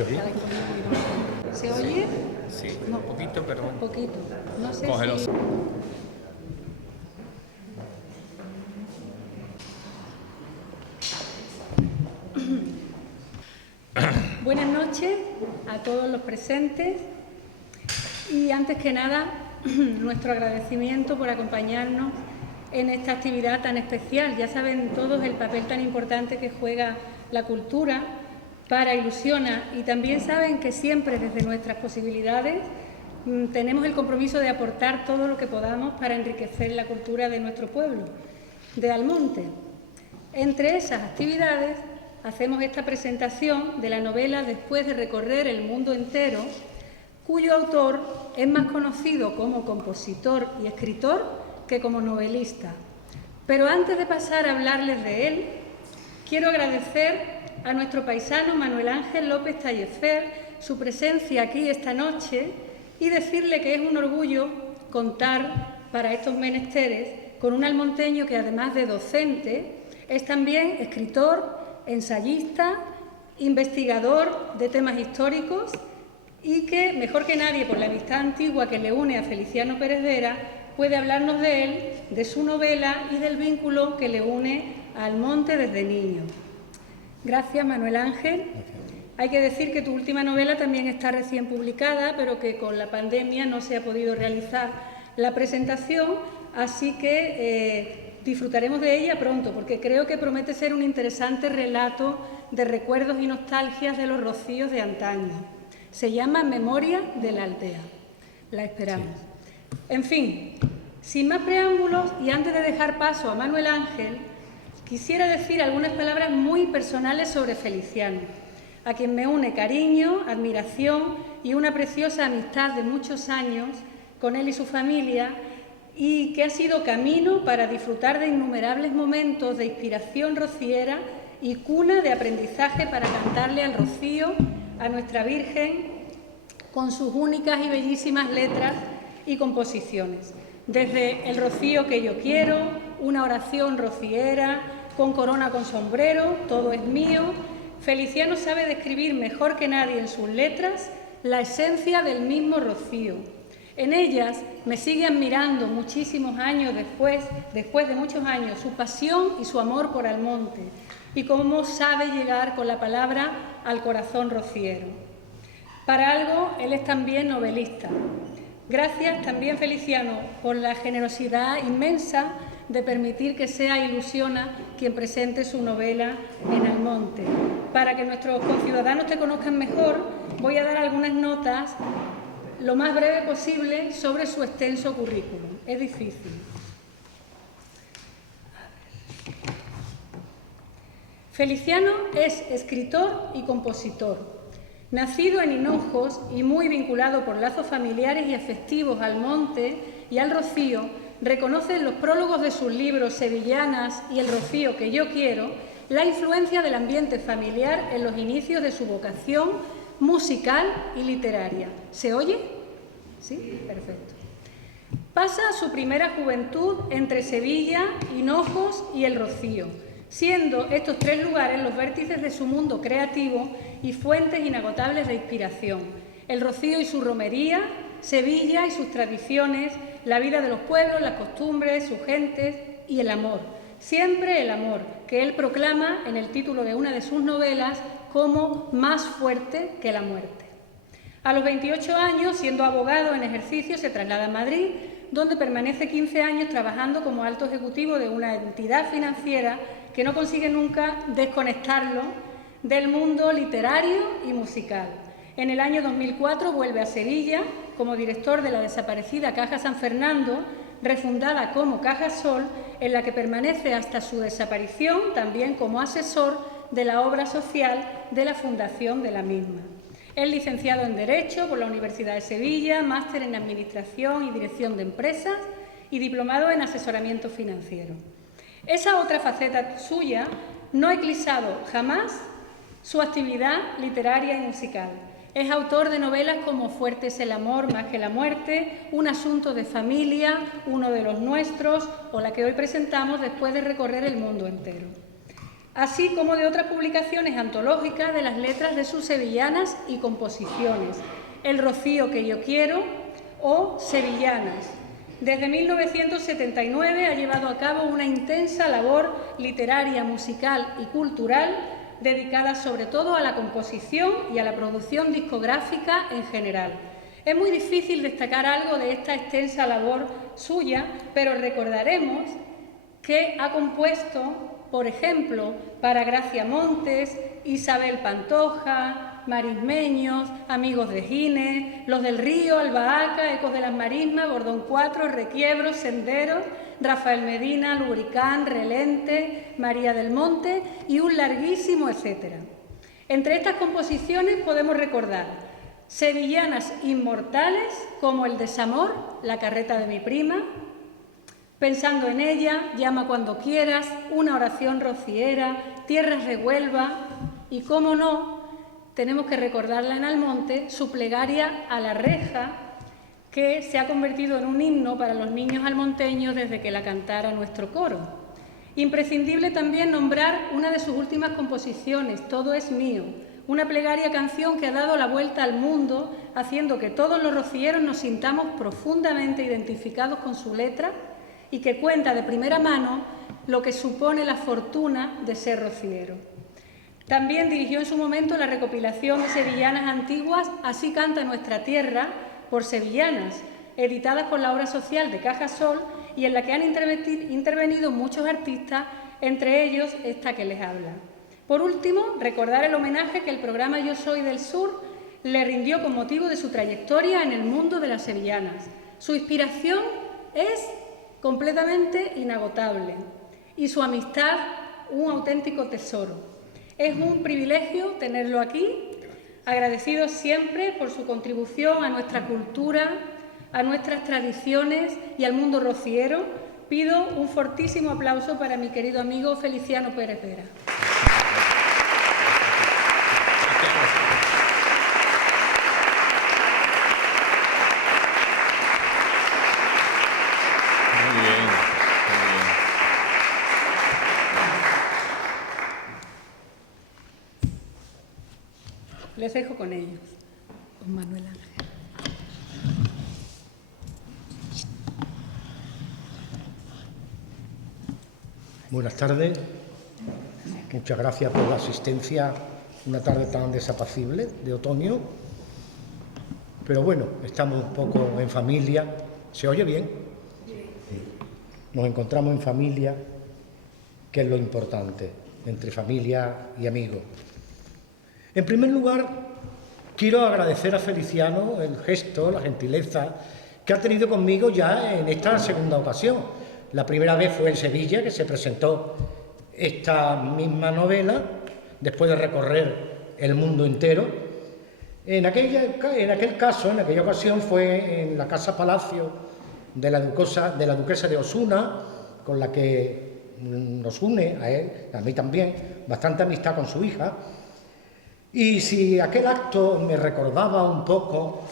¿Se oye? ¿Se oye? Sí, No. un poquito, pero bueno. Poquito. No sé Cógelo. si... Buenas noches a todos los presentes y antes que nada nuestro agradecimiento por acompañarnos en esta actividad tan especial. Ya saben todos el papel tan importante que juega la cultura para Ilusiona y también saben que siempre desde nuestras posibilidades tenemos el compromiso de aportar todo lo que podamos para enriquecer la cultura de nuestro pueblo, de Almonte. Entre esas actividades hacemos esta presentación de la novela Después de recorrer el mundo entero, cuyo autor es más conocido como compositor y escritor que como novelista. Pero antes de pasar a hablarles de él, quiero agradecer a nuestro paisano Manuel Ángel López Tallefer su presencia aquí esta noche y decirle que es un orgullo contar para estos menesteres con un almonteño que además de docente es también escritor, ensayista, investigador de temas históricos y que, mejor que nadie por la amistad antigua que le une a Feliciano Pérez Vera, puede hablarnos de él, de su novela y del vínculo que le une a Almonte desde niño. Gracias, Manuel Ángel. Hay que decir que tu última novela también está recién publicada, pero que con la pandemia no se ha podido realizar la presentación, así que disfrutaremos de ella pronto, porque creo que promete ser un interesante relato de recuerdos y nostalgias de los rocíos de antaño. Se llama Memoria de la aldea. La esperamos. Sí. En fin, sin más preámbulos y antes de dejar paso a Manuel Ángel, quisiera decir algunas palabras muy personales sobre Feliciano, a quien me une cariño, admiración y una preciosa amistad de muchos años con él y su familia, y que ha sido camino para disfrutar de innumerables momentos de inspiración rociera y cuna de aprendizaje para cantarle al rocío, a nuestra Virgen, con sus únicas y bellísimas letras y composiciones. Desde El rocío que yo quiero, Una oración rociera, Con corona con sombrero, Todo es mío, Feliciano sabe describir mejor que nadie en sus letras la esencia del mismo rocío. En ellas me sigue admirando muchísimos años después de muchos años, su pasión y su amor por Almonte y cómo sabe llegar con la palabra al corazón rociero. Para algo, él es también novelista. Gracias también, Feliciano, por la generosidad inmensa de permitir que sea Ilusiona quien presente su novela en Almonte. Para que nuestros conciudadanos te conozcan mejor, voy a dar algunas notas lo más breve posible sobre su extenso currículum. Es difícil. Feliciano es escritor y compositor. Nacido en Hinojos y muy vinculado por lazos familiares y afectivos al monte y al rocío, reconoce en los prólogos de sus libros Sevillanas y El rocío que yo quiero la influencia del ambiente familiar en los inicios de su vocación musical y literaria. ¿Se oye? ¿Sí? Perfecto. Pasa su primera juventud entre Sevilla, Hinojos y El Rocío, siendo estos tres lugares los vértices de su mundo creativo y fuentes inagotables de inspiración. El Rocío y su romería, Sevilla y sus tradiciones, la vida de los pueblos, las costumbres, sus gentes y el amor. Siempre el amor, que él proclama en el título de una de sus novelas como más fuerte que la muerte. A los 28 años, siendo abogado en ejercicio, se traslada a Madrid, donde permanece 15 años trabajando como alto ejecutivo de una entidad financiera que no consigue nunca desconectarlo del mundo literario y musical. En el año 2004 vuelve a Sevilla como director de la desaparecida Caja San Fernando, refundada como Caja Sol, en la que permanece hasta su desaparición, también como asesor de la obra social de la fundación de la misma. Es licenciado en Derecho por la Universidad de Sevilla, máster en Administración y Dirección de Empresas y diplomado en Asesoramiento Financiero. Esa otra faceta suya no ha eclipsado jamás su actividad literaria y musical. Es autor de novelas como Fuerte es el amor más que la muerte, Un asunto de familia, Uno de los nuestros o la que hoy presentamos Después de recorrer el mundo entero. así como de otras publicaciones antológicas de las letras de sus sevillanas y composiciones, El rocío que yo quiero o Sevillanas. Desde 1979 ha llevado a cabo una intensa labor literaria, musical y cultural dedicada sobre todo a la composición y a la producción discográfica en general. Es muy difícil destacar algo de esta extensa labor suya, pero recordaremos que ha compuesto, por ejemplo, para Gracia Montes, Isabel Pantoja, Marismeños, Amigos de Gines, Los del Río, Albahaca, Ecos de las Marismas, Bordón 4, Requiebros, Senderos, Rafael Medina, Lubricán, Relente, María del Monte y un larguísimo etcétera. Entre estas composiciones podemos recordar sevillanas inmortales como El desamor, La carreta de mi prima, Pensando en ella, Llama cuando quieras, Una oración rociera, Tierras de Huelva y, cómo no, tenemos que recordarla en Almonte, su plegaria a la reja, que se ha convertido en un himno para los niños almonteños desde que la cantara nuestro coro. Imprescindible también nombrar una de sus últimas composiciones, Todo es mío, una plegaria canción que ha dado la vuelta al mundo, haciendo que todos los rocieros nos sintamos profundamente identificados con su letra y que cuenta de primera mano lo que supone la fortuna de ser rociero. También dirigió en su momento la recopilación de sevillanas antiguas, Así canta nuestra tierra, por sevillanas, editadas por la obra social de Cajasol y en la que han intervenido muchos artistas, entre ellos esta que les habla. Por último, recordar el homenaje que el programa Yo Soy del Sur le rindió con motivo de su trayectoria en el mundo de las sevillanas. Su inspiración es completamente inagotable y su amistad un auténtico tesoro. Es un privilegio tenerlo aquí, agradecido siempre por su contribución a nuestra cultura, a nuestras tradiciones y al mundo rociero. Pido un fortísimo aplauso para mi querido amigo Feliciano Pérez Vera. Les dejo con ellos, con Manuel Ángel. Buenas tardes, muchas gracias por la asistencia, una tarde tan desapacible de otoño, pero bueno, estamos un poco en familia. ¿Se oye bien? Nos encontramos en familia, que es lo importante, entre familia y amigos. En primer lugar, quiero agradecer a Feliciano el gesto, la gentileza que ha tenido conmigo ya en esta segunda ocasión. La primera vez fue en Sevilla, que se presentó esta misma novela, después de recorrer el mundo entero. En aquella ocasión fue en la Casa Palacio de la Duquesa de Osuna, con la que nos une a él, a mí también, bastante amistad con su hija. Y si aquel acto me recordaba un poco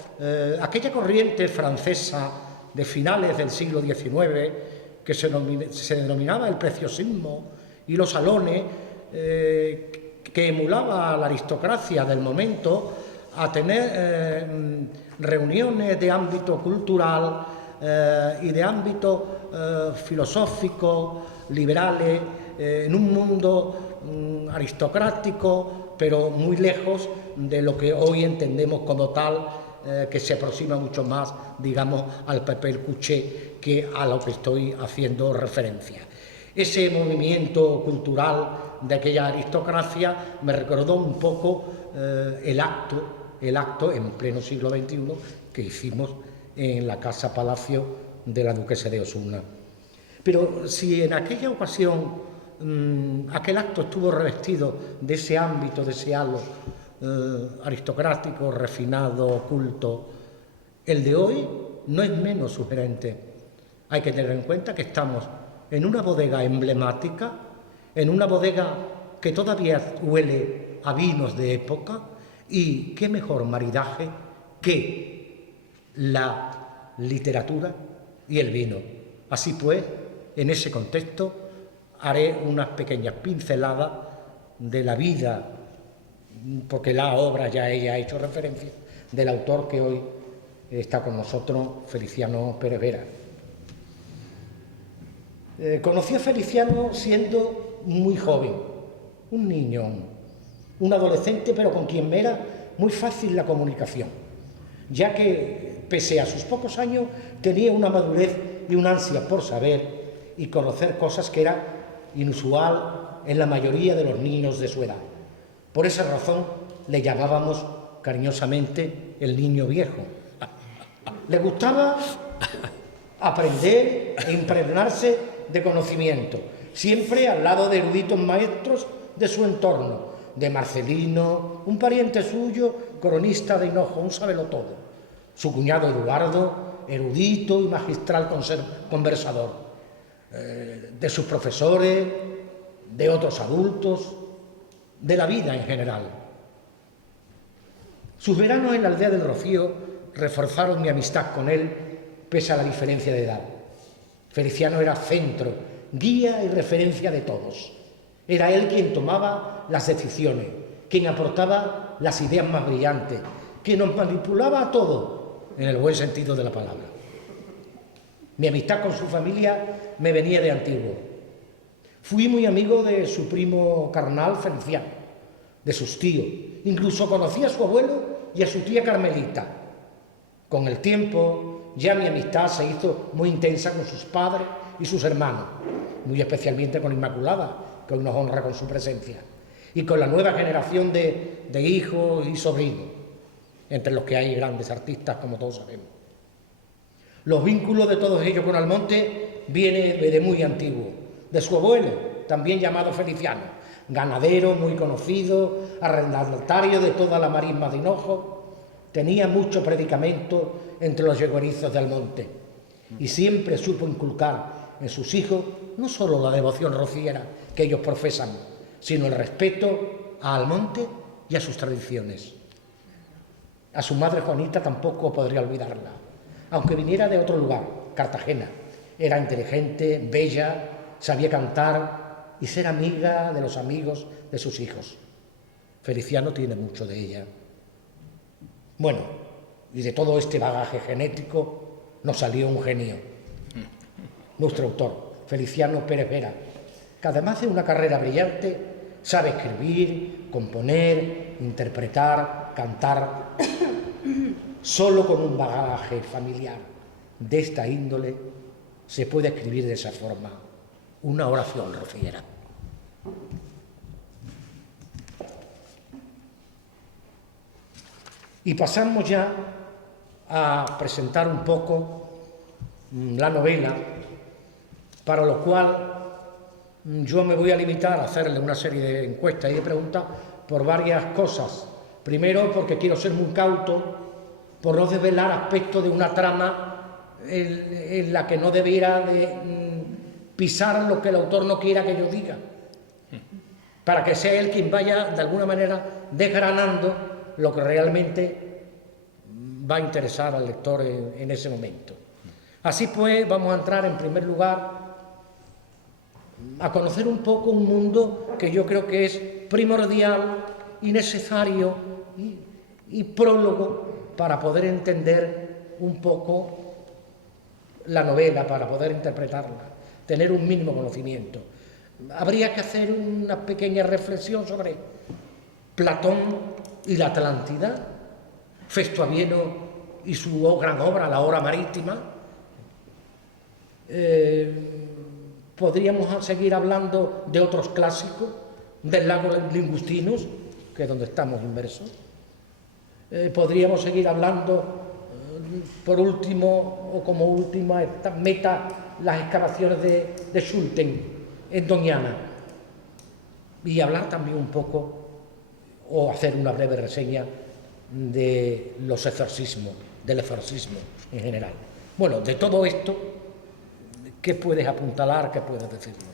aquella corriente francesa de finales del siglo XIX que se denominaba el preciosismo y los salones, que emulaba a la aristocracia del momento a tener reuniones de ámbito cultural y de ámbito filosófico, liberales, en un mundo aristocrático, pero muy lejos de lo que hoy entendemos como tal, que se aproxima mucho más, digamos, al papel couché que a lo que estoy haciendo referencia. Ese movimiento cultural de aquella aristocracia me recordó un poco el acto en pleno siglo XXI que hicimos en la Casa Palacio de la Duquesa de Osuna. Pero si en aquella ocasión aquel acto estuvo revestido de ese ámbito, de ese halo aristocrático, refinado, culto, el de hoy no es menos sugerente. Hay que tener en cuenta que estamos en una bodega emblemática, en una bodega que todavía huele a vinos de época, y qué mejor maridaje que la literatura y el vino. Así pues, en ese contexto, haré unas pequeñas pinceladas de la vida, porque la obra ya ella ha hecho referencia, del autor que hoy está con nosotros, Feliciano Pérez Vera. Conocí a Feliciano siendo muy joven, un niño, un adolescente, pero con quien me era muy fácil la comunicación, ya que, pese a sus pocos años, tenía una madurez y una ansia por saber y conocer cosas que era inusual en la mayoría de los niños de su edad. Por esa razón le llamábamos cariñosamente el niño viejo. Le gustaba aprender e impregnarse de conocimiento, siempre al lado de eruditos maestros de su entorno, de Marcelino, un pariente suyo, cronista de Hinojo, un sabelotodo, su cuñado Eduardo, erudito y magistral conversador, de sus profesores, de otros adultos, de la vida en general. Sus veranos en la aldea del Rocío reforzaron mi amistad con él, pese a la diferencia de edad. Feliciano era centro, guía y referencia de todos. Era él quien tomaba las decisiones, quien aportaba las ideas más brillantes, quien nos manipulaba a todos, en el buen sentido de la palabra. Mi amistad con su familia me venía de antiguo. Fui muy amigo de su primo carnal Feliciano, de sus tíos. Incluso conocí a su abuelo y a su tía Carmelita. Con el tiempo, ya mi amistad se hizo muy intensa con sus padres y sus hermanos, muy especialmente con Inmaculada, que hoy nos honra con su presencia, y con la nueva generación de hijos y sobrinos, entre los que hay grandes artistas, como todos sabemos. Los vínculos de todos ellos con Almonte vienen de muy antiguo, de su abuelo, también llamado Feliciano, ganadero muy conocido, arrendatario de toda la marisma de Hinojo. Tenía mucho predicamento entre los yeguerizos de Almonte y siempre supo inculcar en sus hijos no solo la devoción rociera que ellos profesan, sino el respeto a Almonte y a sus tradiciones. A su madre Juanita tampoco podría olvidarla, aunque viniera de otro lugar, Cartagena. Era inteligente, bella, sabía cantar y ser amiga de los amigos de sus hijos. Feliciano tiene mucho de ella. Bueno, y de todo este bagaje genético nos salió un genio, nuestro autor, Feliciano Pérez Vera, que además de una carrera brillante, sabe escribir, componer, interpretar, cantar. Solo con un bagaje familiar de esta índole se puede escribir de esa forma una oración rociera. Y pasamos ya a presentar un poco la novela, para lo cual yo me voy a limitar a hacerle una serie de encuestas y de preguntas por varias cosas. Primero, porque quiero ser muy cauto por no desvelar aspectos de una trama en la que no debiera de pisar lo que el autor no quiera que yo diga, para que sea él quien vaya de alguna manera desgranando lo que realmente va a interesar al lector en ese momento. Así pues, vamos a entrar en primer lugar a conocer un poco un mundo que yo creo que es primordial y necesario y prólogo para poder entender un poco la novela, para poder interpretarla, tener un mínimo conocimiento. Habría que hacer una pequeña reflexión sobre Platón y la Atlántida, Festo Avieno y su gran obra, La Hora Marítima. Podríamos seguir hablando de otros clásicos, del Lago Lingustinos, que es donde estamos inmersos. Podríamos seguir hablando, por último, o como última meta, las excavaciones de Schulten en Doñana, y hablar también un poco, o hacer una breve reseña de los exorcismos, del exorcismo en general. Bueno, de todo esto, ¿qué puedes apuntalar, qué puedes decirnos?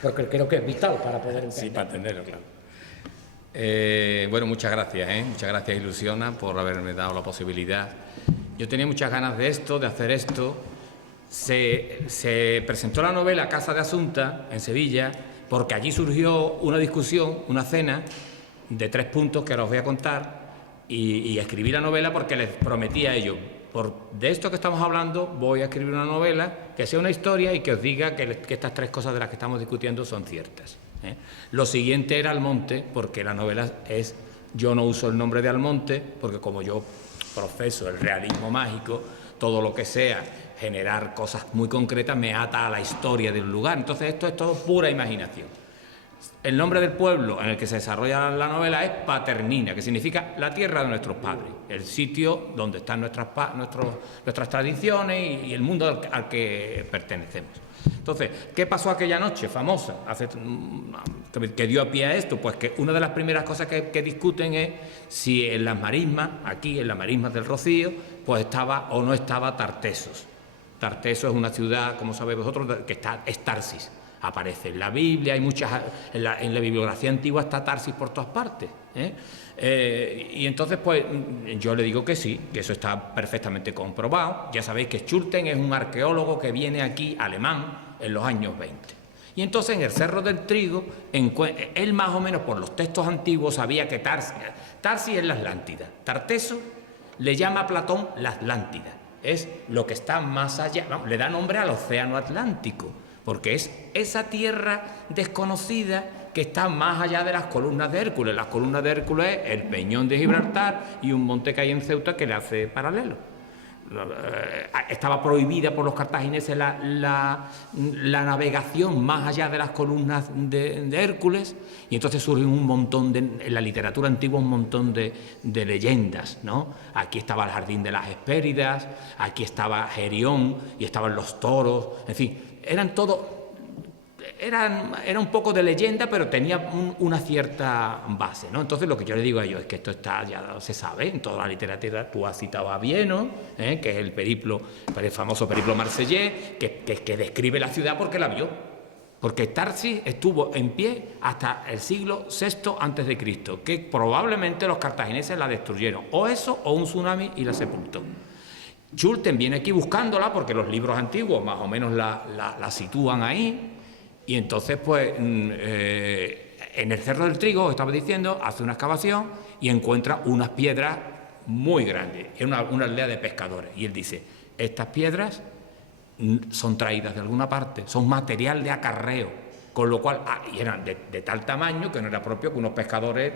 Porque creo que es vital para poder entender. Sí, para entenderlo, claro. Bueno, muchas gracias, muchas gracias, Ilusiona, por haberme dado la posibilidad. Yo tenía muchas ganas de esto, de hacer esto. Se presentó la novela Casa de Asunta, en Sevilla, porque allí surgió una discusión, una cena de 3 puntos que ahora os voy a contar, y escribí la novela porque les prometí a ellos, de esto que estamos hablando voy a escribir una novela que sea una historia y que os diga que estas 3 cosas de las que estamos discutiendo son ciertas, ¿eh? Lo siguiente era Almonte, porque la novela es, yo no uso el nombre de Almonte, porque como yo profeso el realismo mágico, todo lo que sea generar cosas muy concretas me ata a la historia del lugar, entonces esto es todo pura imaginación. El nombre del pueblo en el que se desarrolla la novela es Paternina, que significa la tierra de nuestros padres, el sitio donde están nuestras tradiciones y el mundo al que pertenecemos. Entonces, ¿qué pasó aquella noche famosa que dio a pie a esto? Pues que una de las primeras cosas que discuten es si en las marismas, aquí en las marismas del Rocío, pues estaba o no estaba Tartesos. Tartesos es una ciudad, como sabéis vosotros, que es Tarsis. Aparece en la Biblia, hay muchas, en la bibliografía antigua está Tarsis por todas partes, ¿eh? Y entonces, pues, yo le digo que sí, que eso está perfectamente comprobado. Ya sabéis que Schulten es un arqueólogo que viene aquí, alemán, en los años 20. Y entonces, en el Cerro del Trigo, él más o menos, por los textos antiguos, sabía que Tarsis es la Atlántida. Tarteso le llama a Platón la Atlántida. Es lo que está más allá, vamos, le da nombre al océano Atlántico, porque es esa tierra desconocida que está más allá de las columnas de Hércules. Las columnas de Hércules es el Peñón de Gibraltar y un monte que hay en Ceuta que le hace paralelo. Estaba prohibida por los cartagineses la navegación más allá de las columnas de Hércules, y entonces surge un montón en la literatura antigua un montón de leyendas, ¿no? Aquí estaba el jardín de las Hespéridas, aquí estaba Gerión y estaban los toros, en fin, era un poco de leyenda, pero tenía una cierta base, ¿no? Entonces lo que yo le digo a ellos es que esto está, ya se sabe en toda la literatura. Tú has citado a Vieno, que es el famoso periplo marsellés, que describe la ciudad porque la vio, porque Tarsis estuvo en pie hasta el siglo VI a.C., que probablemente los cartagineses la destruyeron, o eso o un tsunami y la sepultó. Schulten viene aquí buscándola porque los libros antiguos más o menos la sitúan ahí. Y entonces, pues, en el Cerro del Trigo, estaba diciendo, hace una excavación y encuentra unas piedras muy grandes. Es una aldea de pescadores. Y él dice, estas piedras son traídas de alguna parte, son material de acarreo, con lo cual, y eran de tal tamaño que no era propio que unos pescadores.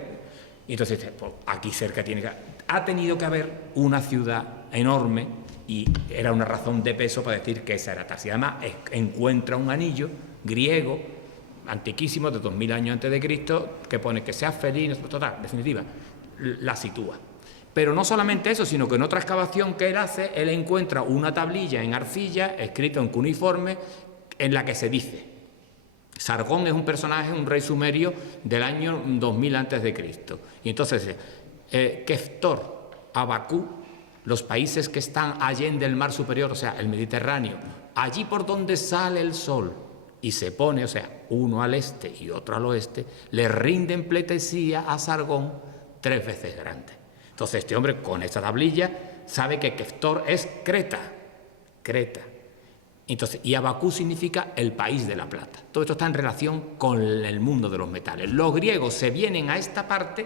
Y entonces dice, pues, aquí cerca ha tenido que haber una ciudad enorme, y era una razón de peso para decir que esa era Tarsis. Además, encuentra un anillo griego, antiquísimo, de 2000 años antes de Cristo, que pone que sea feliz, total, en definitiva, la sitúa. Pero no solamente eso, sino que en otra excavación que él hace, él encuentra una tablilla en arcilla, escrita en cuneiforme, en la que se dice, Sargón es un personaje, un rey sumerio del año 2000 antes de Cristo. Y entonces, Keftor, Abacú, los países que están allende del mar superior, o sea, el Mediterráneo, allí por donde sale el sol y se pone, o sea, uno al este y otro al oeste, le rinden pleitesía a Sargón 3 veces grande. Entonces este hombre con esta tablilla sabe que Keftor es Creta. Entonces, y Abacú significa el país de la plata. Todo esto está en relación con el mundo de los metales. Los griegos se vienen a esta parte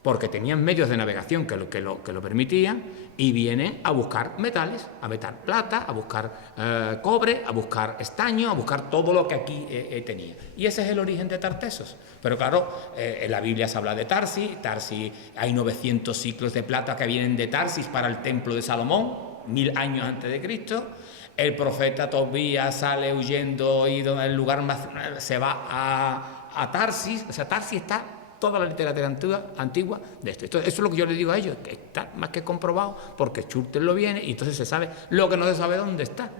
porque tenían medios de navegación que lo permitían, y vienen a buscar metales, a buscar plata, a buscar cobre, a buscar estaño, a buscar todo lo que aquí tenía. Y ese es el origen de Tartesos. Pero claro, en la Biblia se habla de Tarsis, hay 900 ciclos de plata que vienen de Tarsis para el templo de Salomón, 1000 años antes de Cristo. El profeta Tobías sale huyendo y el lugar más se va a Tarsis, o sea, Tarsis está toda la literatura antigua de esto. Entonces, eso es lo que yo le digo a ellos, que está más que comprobado, porque Schulten lo viene y entonces se sabe lo que no se sabe dónde está.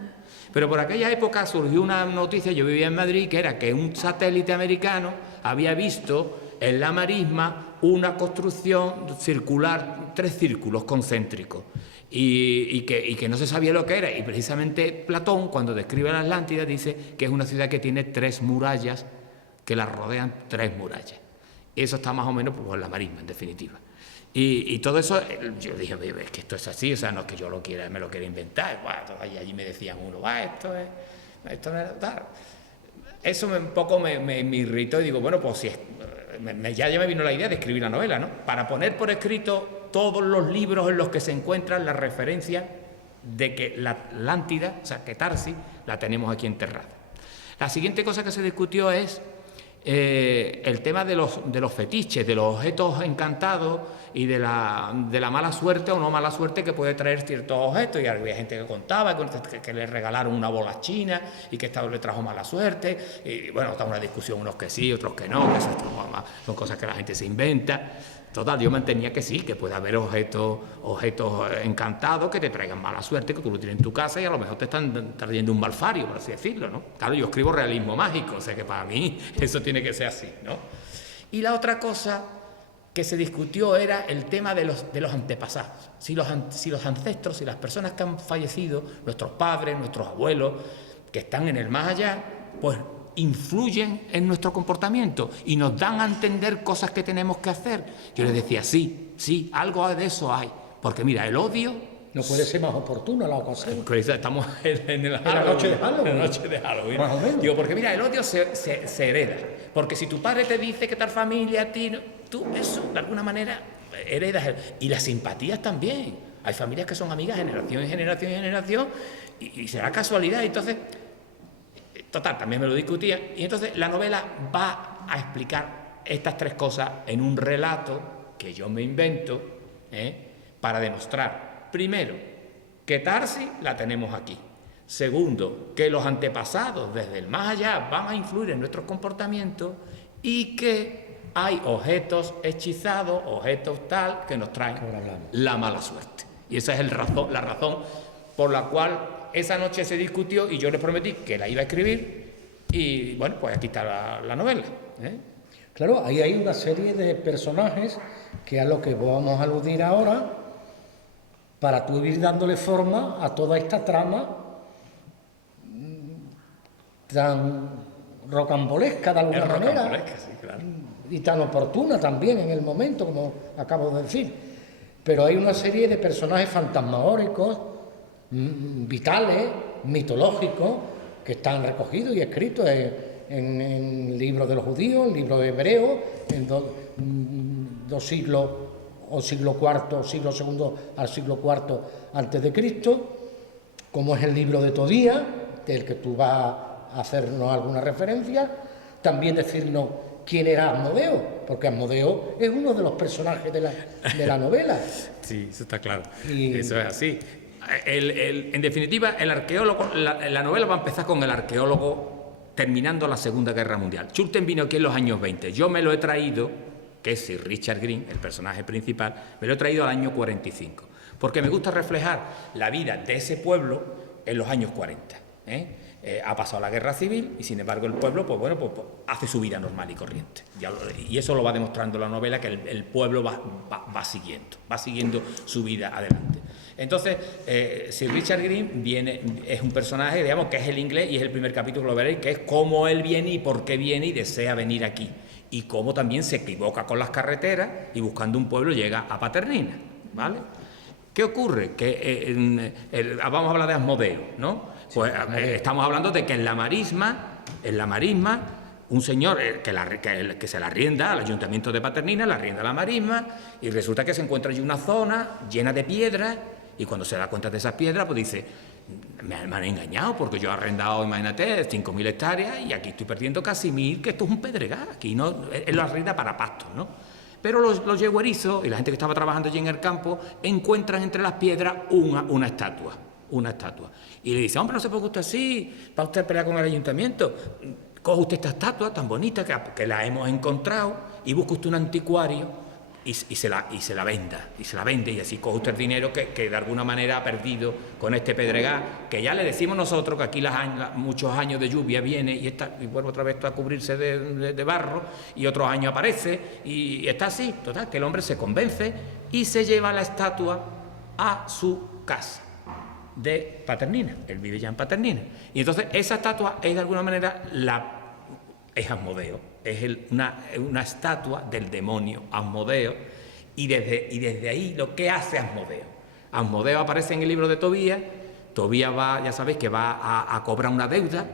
Pero por aquella época surgió una noticia, yo vivía en Madrid, que era que un satélite americano había visto en la marisma una construcción circular, 3 círculos concéntricos, y que no se sabía lo que era. Y precisamente Platón, cuando describe la Atlántida, dice que es una ciudad que tiene 3 murallas, que la rodean 3 murallas. Eso está más o menos pues, en la marisma, en definitiva. Y todo eso, yo dije, es que esto es así, o sea, no es que yo me lo quiera inventar. Y allí me decían uno, esto no era tal. Eso un poco me irritó y digo, bueno, pues si ya me vino la idea de escribir la novela, ¿no? Para poner por escrito todos los libros en los que se encuentran las referencias de que la Atlántida, o sea, que Tarsis, la tenemos aquí enterrada. La siguiente cosa que se discutió es el tema de los fetiches, de los objetos encantados y de la mala suerte o no mala suerte que puede traer ciertos objetos. Y había gente que contaba que le regalaron una bola china y que esta le trajo mala suerte. Y bueno, está una discusión, unos que sí, otros que no, que son cosas que la gente se inventa. Total, yo mantenía que sí, que puede haber objetos encantados que te traigan mala suerte, que tú lo tienes en tu casa y a lo mejor te están trayendo un malfario, por así decirlo, ¿no? Claro, yo escribo realismo mágico, o sea que para mí eso tiene que ser así, ¿no? Y la otra cosa que se discutió era el tema de los antepasados. Si los ancestros, si las personas que han fallecido, nuestros padres, nuestros abuelos, que están en el más allá, pues influyen en nuestro comportamiento y nos dan a entender cosas que tenemos que hacer. Yo les decía, sí, algo de eso hay. Porque mira, el odio... No puede ser más oportuna la ocasión. Estamos en la noche de Halloween. En la noche de Halloween. Más o menos. Digo, porque mira, el odio se hereda. Porque si tu padre te dice que tal familia a ti... Tú eso, de alguna manera, heredas. Y las simpatías también. Hay familias que son amigas generación en generación en generación y será casualidad. Entonces... Total, también me lo discutía. Y entonces la novela va a explicar estas tres cosas en un relato que yo me invento para demostrar, primero, que Tarsis la tenemos aquí. Segundo, que los antepasados desde el más allá van a influir en nuestros comportamientos y que hay objetos hechizados, objetos tal, que nos traen la mala suerte. Y esa es la razón por la cual esa noche se discutió y yo les prometí que la iba a escribir y bueno, pues aquí está la novela. Claro, ahí hay una serie de personajes que a lo que vamos a aludir ahora para tú ir dándole forma a toda esta trama tan rocambolesca de alguna manera, sí, claro. Y tan oportuna también en el momento, como acabo de decir. Pero hay una serie de personajes fantasmagóricos, vitales, mitológicos, que están recogidos y escritos en el libro de los judíos, en el libro de Hebreos, en dos siglos, o siglo IV, siglo II al siglo IV antes de Cristo, como es el libro de Tobías, del que tú vas a hacernos alguna referencia, también decirnos quién era Asmodeo, porque Asmodeo es uno de los personajes de la novela. Sí, eso está claro, eso es así. En definitiva, el arqueólogo, la novela va a empezar con el arqueólogo terminando la Segunda Guerra Mundial. Schulten vino aquí en los años 20. Yo me lo he traído, que es Sir Richard Green, el personaje principal, me lo he traído al año 45, porque me gusta reflejar la vida de ese pueblo en los años 40. Ha pasado la guerra civil y sin embargo el pueblo pues hace su vida normal y corriente. Y eso lo va demostrando la novela, que el pueblo va siguiendo su vida adelante. Entonces, Sir Richard Green es un personaje, digamos, que es el inglés, y es el primer capítulo, lo veréis, que es cómo él viene y por qué viene y desea venir aquí. Y cómo también se equivoca con las carreteras y buscando un pueblo llega a Paternina, ¿vale? ¿Qué ocurre? Que vamos a hablar de Asmodeo, ¿no? Pues estamos hablando de que en la marisma, un señor que se la arrienda al ayuntamiento de Paternina, la arrienda a la marisma, y resulta que se encuentra allí una zona llena de piedras, y cuando se da cuenta de esas piedras, pues dice, me han engañado, porque yo he arrendado, imagínate, 5.000 hectáreas, y aquí estoy perdiendo casi 1.000, que esto es un pedregal, aquí no, él lo arrienda para pastos, ¿no? Pero los yeguerizos y la gente que estaba trabajando allí en el campo encuentran entre las piedras una estatua. Y le dice, hombre, no se puede usted así, va usted a pelear con el ayuntamiento. Coge usted esta estatua tan bonita que la hemos encontrado y busca usted un anticuario y se la vende, y así coge usted el dinero que de alguna manera ha perdido con este pedregal, que ya le decimos nosotros que aquí muchos años de lluvia viene y vuelve otra vez a cubrirse de barro, y otros años aparece y está así. Total, que el hombre se convence y se lleva la estatua a su casa de Paternina. Él vive ya en Paternina. Y entonces esa estatua es de alguna manera es Asmodeo, es una estatua del demonio Asmodeo, y desde ahí lo que hace Asmodeo. Asmodeo aparece en el libro de Tobías. Tobías ya sabéis que va a cobrar una deuda,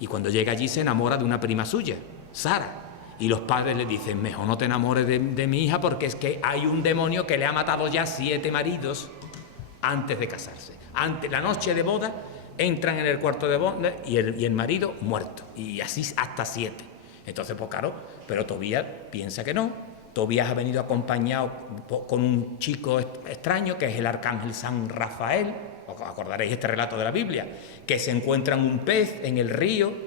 Y cuando llega allí se enamora de una prima suya, Sara. Y los padres le dicen, mejor no te enamores de mi hija porque es que hay un demonio que le ha matado ya 7 maridos antes de casarse. Antes, la noche de boda, entran en el cuarto de boda y el marido muerto. Y así hasta 7. Entonces, pues claro, pero Tobías piensa que no. Tobías ha venido acompañado con un chico extraño que es el arcángel San Rafael. Os acordaréis este relato de la Biblia, que se encuentran un pez en el río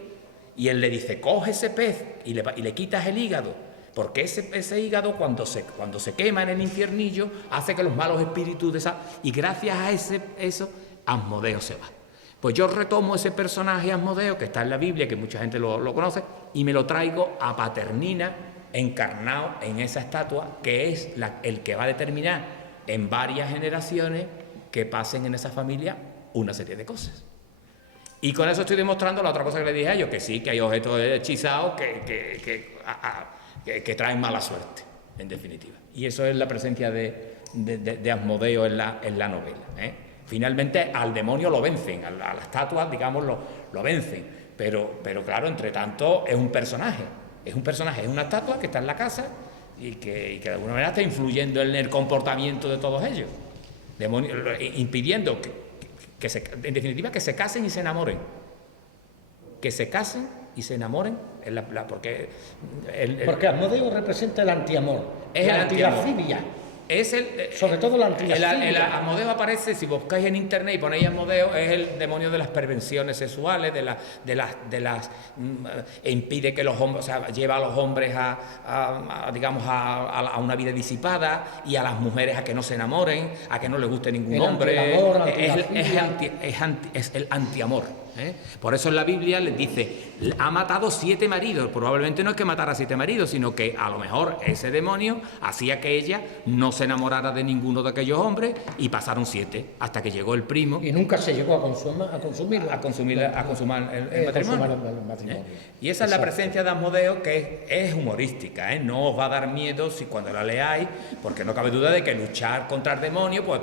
y él le dice, coge ese pez y le quitas el hígado, porque ese hígado cuando se quema en el infiernillo hace que los malos espíritus y gracias a eso Asmodeo se va. Pues yo retomo ese personaje Asmodeo que está en la Biblia, que mucha gente lo conoce, y me lo traigo a Paternina encarnado en esa estatua, que es el que va a determinar en varias generaciones que pasen en esa familia una serie de cosas. Y con eso estoy demostrando la otra cosa que le dije a ellos, que sí, que hay objetos hechizados que traen mala suerte, en definitiva. Y eso es la presencia de Asmodeo en la novela, ¿eh? Finalmente al demonio lo vencen, a la estatua, digamos, lo vencen. Pero claro, entre tanto es un personaje, es una estatua que está en la casa y que de alguna manera está influyendo en el comportamiento de todos ellos, impidiendo en definitiva, que se casen y se enamoren. Que se casen y se enamoren, porque Asmodeo representa el antiamor, es la el antilascivia. Sobre todo la antilascivia. El Asmodeo aparece, si buscáis en internet y ponéis Asmodeo, es el demonio de las perversiones sexuales, impide que los hombres, o sea, lleva a los hombres digamos, a una vida disipada y a las mujeres a que no se enamoren, a que no les guste ningún hombre. Es el antiamor. ¿Eh? Por eso en la Biblia les dice, ha matado 7 maridos. Probablemente no es que matara 7 maridos, sino que a lo mejor ese demonio hacía que ella no se enamorara de ninguno de aquellos hombres y pasaron 7 hasta que llegó el primo. Y nunca se llegó a consumar el matrimonio. Y esa es la presencia de Asmodeo, que es humorística, ¿eh? No os va a dar miedo si cuando la leáis, porque no cabe duda de que luchar contra el demonio, pues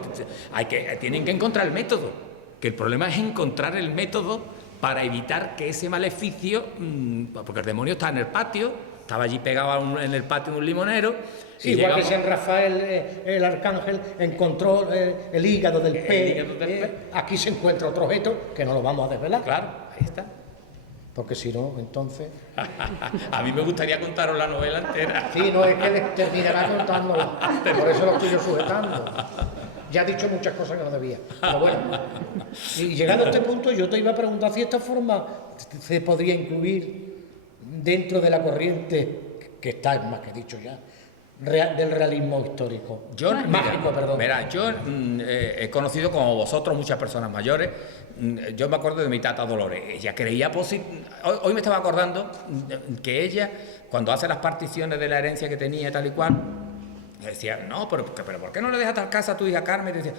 tienen que encontrar el método. Que el problema es encontrar el método para evitar que ese maleficio, porque el demonio está en el patio, estaba allí pegado en el patio de un limonero. Sí, igual que San Rafael, el arcángel, encontró el hígado del pez. Aquí se encuentra otro objeto que no lo vamos a desvelar. Claro, ahí está. Porque si no, entonces... A mí me gustaría contaros la novela entera. Sí, no, es que terminará contándola. Por eso lo estoy yo sujetando. Ya he dicho muchas cosas que no debía. Pero bueno, y llegado a este punto, yo te iba a preguntar si esta forma se podría incluir dentro de la corriente que está, más que dicho ya, del realismo histórico. Mágico, perdón. Mira, yo he conocido como vosotros muchas personas mayores. Yo me acuerdo de mi tata Dolores. Ella creía hoy me estaba acordando que ella, cuando hace las particiones de la herencia que tenía tal y cual, decía, no, pero ¿por qué no le dejas tal casa a tu hija Carmen? Y decía,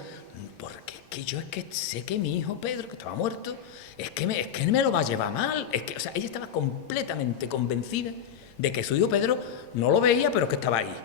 porque es que yo sé que mi hijo Pedro, que estaba muerto, es que me lo va a llevar mal. O sea, ella estaba completamente convencida de que su hijo Pedro no lo veía, pero que estaba ahí.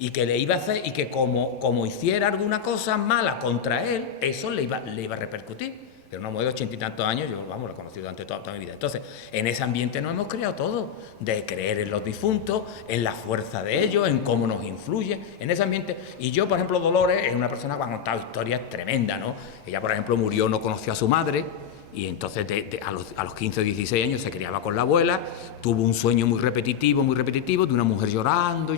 Y que le iba a hacer, y que como hiciera alguna cosa mala contra él, eso le iba a repercutir. Era una mujer de 80 y tantos años, yo, la he conocido durante toda mi vida. Entonces, en ese ambiente nos hemos criado todos, de creer en los difuntos, en la fuerza de ellos, en cómo nos influye, en ese ambiente. Y yo, por ejemplo, Dolores es una persona que ha contado historias tremendas, ¿no? Ella, por ejemplo, murió, no conoció a su madre, y entonces a los 15 o 16 años se criaba con la abuela, tuvo un sueño muy repetitivo, de una mujer llorando,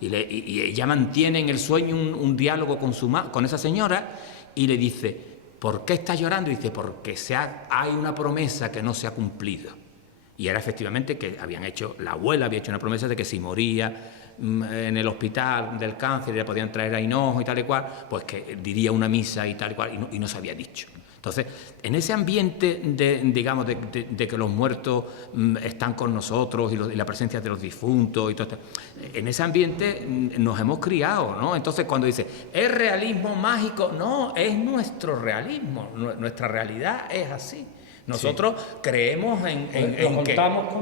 y ella mantiene en el sueño un diálogo con esa señora, y le dice, ¿por qué estás llorando? Y dice, porque hay una promesa que no se ha cumplido. Y era efectivamente que la abuela había hecho una promesa de que si moría en el hospital del cáncer y le podían traer a hinojo y tal y cual, pues que diría una misa y tal y cual, y no se había dicho. Entonces, en ese ambiente de que los muertos están con nosotros y la presencia de los difuntos y todo esto, en ese ambiente nos hemos criado, ¿no? Entonces, cuando dice, ¿es realismo mágico? No, es nuestro realismo, nuestra realidad es así. Nosotros creemos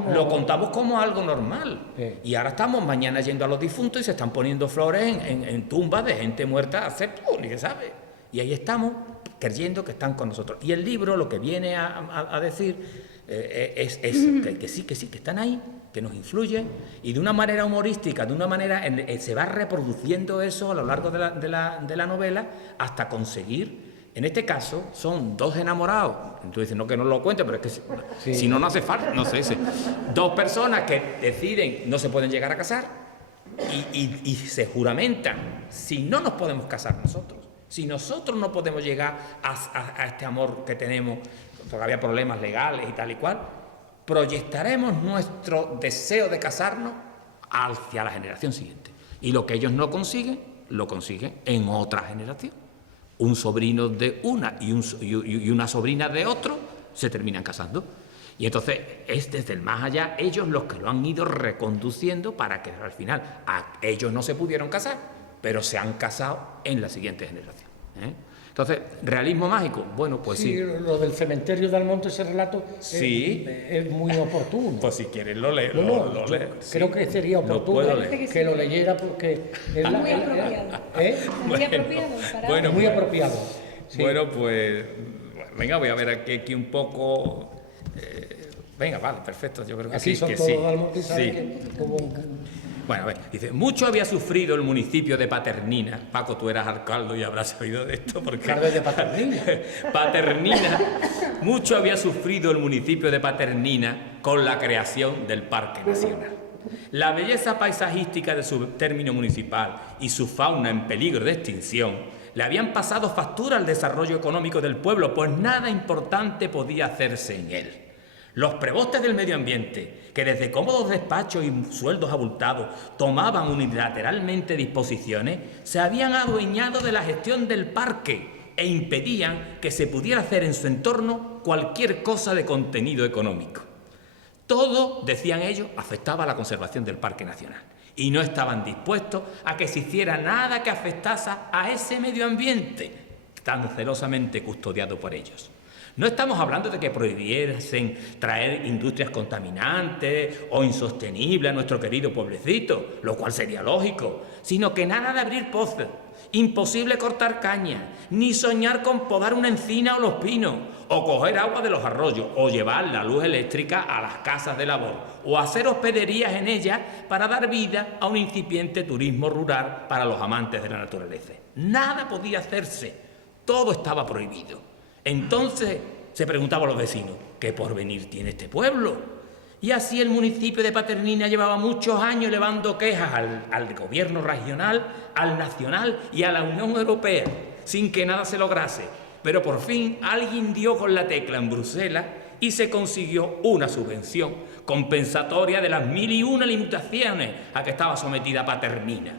lo contamos como algo normal. Sí. Y ahora estamos mañana yendo a los difuntos y se están poniendo flores en tumbas de gente muerta hace ni se sabe. Y ahí estamos creyendo que están con nosotros. Y el libro lo que viene a decir es que sí, que están ahí, que nos influyen, y de una manera humorística, de una manera, se va reproduciendo eso a lo largo de la novela hasta conseguir. En este caso, son dos enamorados. Tú dices, no, que no lo cuente, pero es que si no, no hace falta, no sé. Dos personas que deciden, no se pueden llegar a casar y se juramentan, si no nos podemos casar nosotros, si nosotros no podemos llegar a este amor que tenemos, porque había problemas legales y tal y cual, proyectaremos nuestro deseo de casarnos hacia la generación siguiente. Y lo que ellos no consiguen, lo consiguen en otra generación. Un sobrino de una y una sobrina de otro se terminan casando. Y entonces es desde el más allá ellos los que lo han ido reconduciendo para que al final ellos no se pudieron casar, pero se han casado en la siguiente generación. Entonces, realismo mágico, bueno, pues sí. Lo del cementerio de Almonte, ese relato sí. es muy oportuno. Pues si quieres lo leo. Creo que sería oportuno que lo leyera porque es muy apropiado. Muy apropiado. Bueno, muy apropiado. Sí. Bueno, pues venga, voy a ver aquí un poco. Venga, vale, perfecto. Yo creo que aquí sí. Son que todos sí. Almonte, Sí. Bueno, a ver, dice, mucho había sufrido el municipio de Paternina. Paco, tú eras alcalde y habrás oído de esto porque... Alcalde de Paternina. Paternina. Mucho había sufrido el municipio de Paternina con la creación del Parque Nacional. La belleza paisajística de su término municipal y su fauna en peligro de extinción le habían pasado factura al desarrollo económico del pueblo, pues nada importante podía hacerse en él. Los prebostes del medio ambiente, que desde cómodos despachos y sueldos abultados tomaban unilateralmente disposiciones, se habían adueñado de la gestión del parque e impedían que se pudiera hacer en su entorno cualquier cosa de contenido económico. Todo, decían ellos, afectaba a la conservación del Parque Nacional y no estaban dispuestos a que se hiciera nada que afectase a ese medio ambiente tan celosamente custodiado por ellos. No estamos hablando de que prohibiesen traer industrias contaminantes o insostenibles a nuestro querido pueblecito, lo cual sería lógico, sino que nada de abrir pozos, imposible cortar caña, ni soñar con podar una encina o los pinos, o coger agua de los arroyos, o llevar la luz eléctrica a las casas de labor, o hacer hospederías en ellas para dar vida a un incipiente turismo rural para los amantes de la naturaleza. Nada podía hacerse, todo estaba prohibido. Entonces se preguntaban los vecinos, ¿qué porvenir tiene este pueblo? Y así el municipio de Paternina llevaba muchos años elevando quejas al gobierno regional, al nacional y a la Unión Europea, sin que nada se lograse. Pero por fin alguien dio con la tecla en Bruselas y se consiguió una subvención compensatoria de las 1001 limitaciones a que estaba sometida Paternina.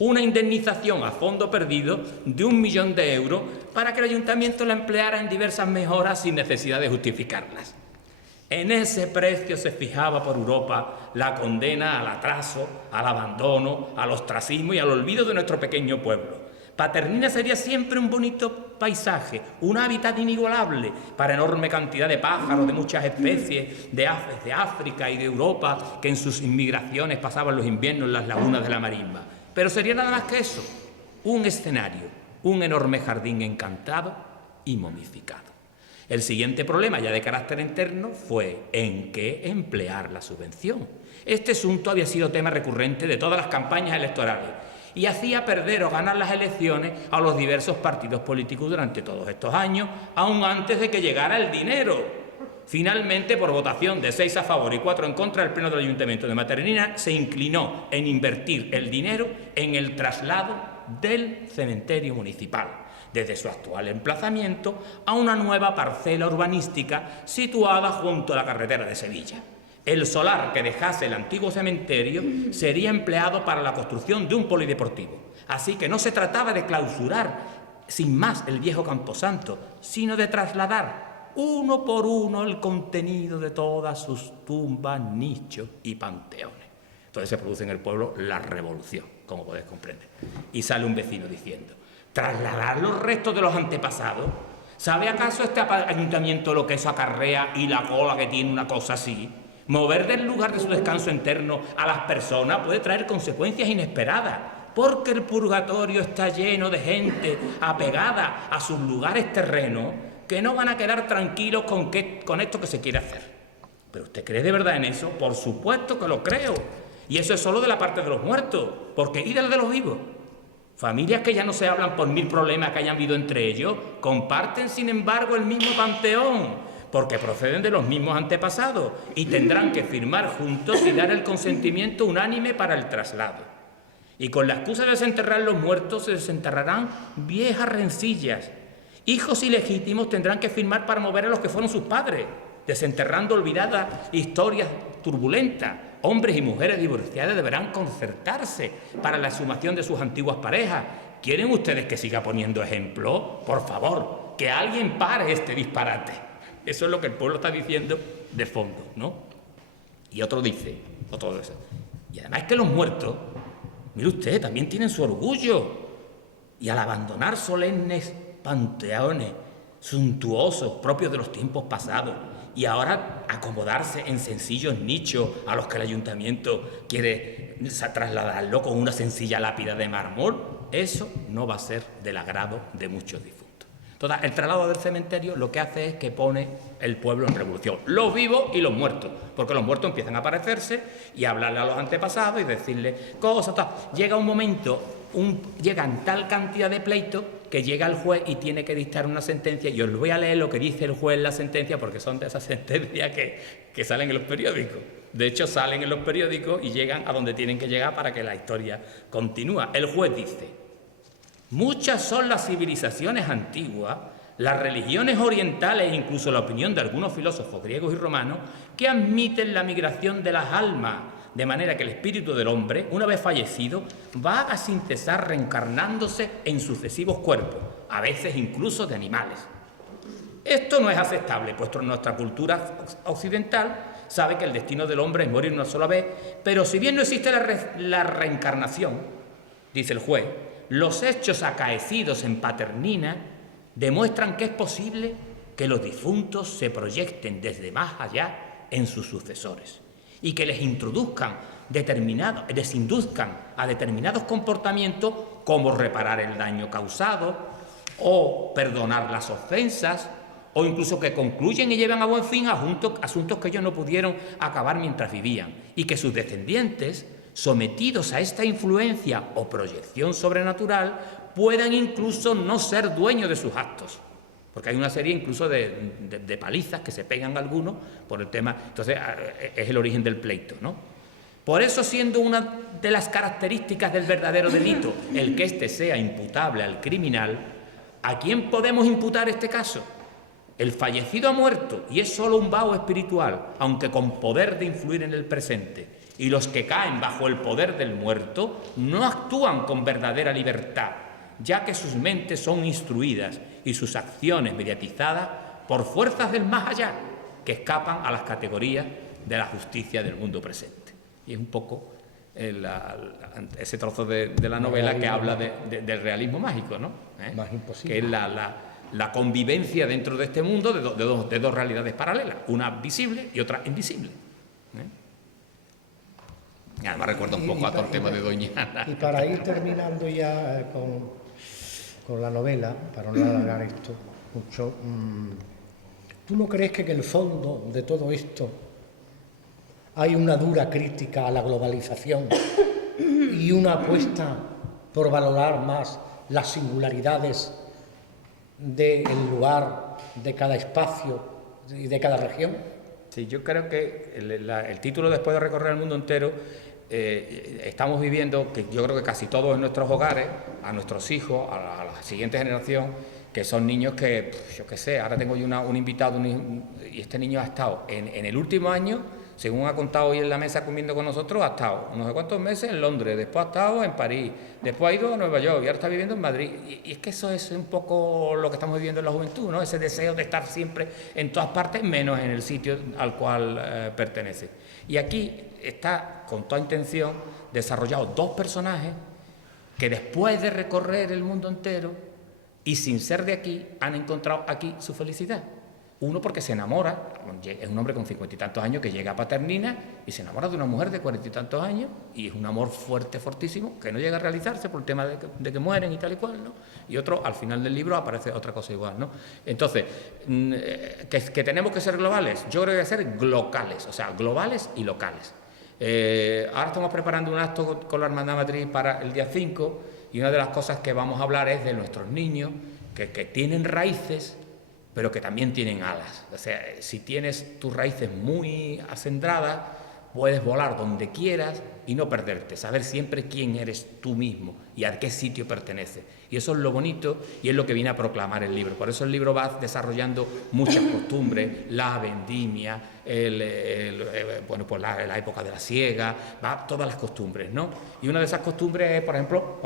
Una indemnización a fondo perdido de 1 millón de euros para que el ayuntamiento la empleara en diversas mejoras sin necesidad de justificarlas. En ese precio se fijaba por Europa la condena al atraso, al abandono, al ostracismo y al olvido de nuestro pequeño pueblo. Paternina sería siempre un bonito paisaje, un hábitat inigualable para enorme cantidad de pájaros de muchas especies, de aves de África y de Europa que en sus inmigraciones pasaban los inviernos en las lagunas de la marisma. Pero sería nada más que eso, un escenario, un enorme jardín encantado y momificado. El siguiente problema, ya de carácter interno, fue en qué emplear la subvención. Este asunto había sido tema recurrente de todas las campañas electorales y hacía perder o ganar las elecciones a los diversos partidos políticos durante todos estos años, aún antes de que llegara el dinero. Finalmente, por votación de 6 a favor y 4 en contra, el Pleno del Ayuntamiento de Paternina se inclinó en invertir el dinero en el traslado del cementerio municipal, desde su actual emplazamiento a una nueva parcela urbanística situada junto a la carretera de Sevilla. El solar que dejase el antiguo cementerio sería empleado para la construcción de un polideportivo. Así que no se trataba de clausurar sin más el viejo camposanto, sino de trasladar uno por uno el contenido de todas sus tumbas, nichos y panteones. Entonces se produce en el pueblo la revolución, como podéis comprender. Y sale un vecino diciendo, ¿trasladar los restos de los antepasados? ¿Sabe acaso este ayuntamiento lo que eso acarrea y la cola que tiene una cosa así? Mover del lugar de su descanso interno a las personas puede traer consecuencias inesperadas. porque el purgatorio está lleno de gente apegada a sus lugares terrenos, que no van a quedar tranquilos con esto que se quiere hacer. ¿Pero usted cree de verdad en eso? Por supuesto que lo creo. Y eso es solo de la parte de los muertos, porque ¿y de la de los vivos? Familias que ya no se hablan por 1000 problemas que hayan habido entre ellos, comparten sin embargo el mismo panteón, porque proceden de los mismos antepasados y tendrán que firmar juntos y dar el consentimiento unánime para el traslado. Y con la excusa de desenterrar los muertos se desenterrarán viejas rencillas. Hijos ilegítimos tendrán que firmar para mover a los que fueron sus padres, desenterrando olvidadas historias turbulentas. Hombres y mujeres divorciadas deberán concertarse para la exhumación de sus antiguas parejas. ¿Quieren ustedes que siga poniendo ejemplo? Por favor, que alguien pare este disparate. Eso es lo que el pueblo está diciendo de fondo, ¿no? Y otro dice, y además es que los muertos, mire usted, también tienen su orgullo. Y al abandonar solemnes panteones suntuosos propios de los tiempos pasados, y ahora acomodarse en sencillos nichos a los que el ayuntamiento quiere trasladarlo con una sencilla lápida de mármol, eso no va a ser del agrado de muchos difuntos. Entonces, el traslado del cementerio lo que hace es que pone el pueblo en revolución, los vivos y los muertos, porque los muertos empiezan a aparecerse y a hablarle a los antepasados y decirle cosas, tal. Llega un momento, llegan tal cantidad de pleitos que llega el juez y tiene que dictar una sentencia, y os voy a leer lo que dice el juez en la sentencia, porque son de esas sentencias que salen en los periódicos. De hecho, salen en los periódicos y llegan a donde tienen que llegar para que la historia continúe. El juez dice: muchas son las civilizaciones antiguas, las religiones orientales e incluso la opinión de algunos filósofos griegos y romanos que admiten la migración de las almas, de manera que el espíritu del hombre, una vez fallecido, vaga sin cesar reencarnándose en sucesivos cuerpos, a veces incluso de animales. Esto no es aceptable, puesto en nuestra cultura occidental sabe que el destino del hombre es morir una sola vez, pero si bien no existe la reencarnación, dice el juez, los hechos acaecidos en Paternina demuestran que es posible que los difuntos se proyecten desde más allá en sus sucesores y que les induzcan a determinados comportamientos, como reparar el daño causado o perdonar las ofensas, o incluso que concluyen y lleven a buen fin asuntos que ellos no pudieron acabar mientras vivían, y que sus descendientes, sometidos a esta influencia o proyección sobrenatural, puedan incluso no ser dueños de sus actos. Porque hay una serie incluso de palizas que se pegan algunos por el tema. Entonces, es el origen del pleito, ¿no? Por eso, siendo una de las características del verdadero delito el que éste sea imputable al criminal, ¿a quién podemos imputar este caso? El fallecido ha muerto y es solo un vaho espiritual, aunque con poder de influir en el presente. Y los que caen bajo el poder del muerto no actúan con verdadera libertad, ya que sus mentes son instruidas y sus acciones mediatizadas por fuerzas del más allá, que escapan a las categorías de la justicia del mundo presente. Y es un poco ese trozo de la novela que habla del realismo mágico, ¿no? Más imposible. Que es la convivencia dentro de este mundo de dos realidades paralelas, una visible y otra invisible. Y además recuerda un poco a todo el tema de Doñana. Y para ir terminando ya con la novela, para no alargar esto mucho, ¿tú no crees que en el fondo de todo esto hay una dura crítica a la globalización y una apuesta por valorar más las singularidades del lugar, de cada espacio y de cada región? Sí, yo creo que el título, después de recorrer el mundo entero, estamos viviendo, que yo creo que casi todos en nuestros hogares, a nuestros hijos, a la siguiente generación, que son niños que, yo qué sé, ahora tengo yo un invitado, y este niño ha estado en el último año, según ha contado hoy en la mesa comiendo con nosotros, ha estado no sé cuántos meses en Londres, después ha estado en París, después ha ido a Nueva York y ahora está viviendo en Madrid. Y es que eso es un poco lo que estamos viviendo en la juventud, ¿no? Ese deseo de estar siempre en todas partes, menos en el sitio al cual pertenece. Y aquí está, con toda intención, desarrollados dos personajes que después de recorrer el mundo entero y sin ser de aquí, han encontrado aquí su felicidad. Uno porque se enamora, es un hombre con 50 y tantos años que llega a Paternina y se enamora de una mujer de 40 y tantos años y es un amor fuerte, fortísimo, que no llega a realizarse por el tema de que mueren y tal y cual, ¿no? Y otro, al final del libro aparece otra cosa igual, ¿no? Entonces, que tenemos que ser globales, yo creo que hay que ser locales, o sea, globales y locales. Ahora estamos preparando un acto con la Hermandad Matriz para el día 5 y una de las cosas que vamos a hablar es de nuestros niños que tienen raíces, pero que también tienen alas. O sea, si tienes tus raíces muy acendradas, puedes volar donde quieras y no perderte, saber siempre quién eres tú mismo y a qué sitio perteneces. Y eso es lo bonito y es lo que viene a proclamar el libro. Por eso el libro va desarrollando muchas costumbres, la vendimia, bueno, pues la época de la siega, va todas las costumbres, ¿no? Y una de esas costumbres es, por ejemplo,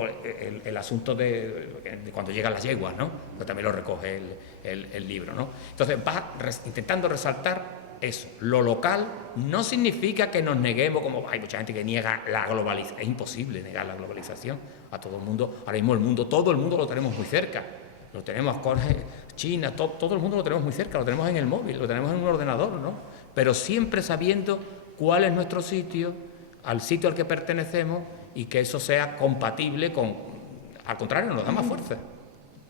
el asunto de cuando llegan las yeguas, ¿no? Que también lo recoge el libro, ¿no? Entonces va intentando resaltar eso. Lo local no significa que nos neguemos, como hay mucha gente que niega la globalización. Es imposible negar la globalización a todo el mundo. Ahora mismo todo el mundo lo tenemos muy cerca. Lo tenemos con China, todo el mundo lo tenemos muy cerca, lo tenemos en el móvil, lo tenemos en un ordenador, ¿no? Pero siempre sabiendo cuál es nuestro sitio, al sitio al que pertenecemos y que eso sea compatible con... Al contrario, nos da más fuerza.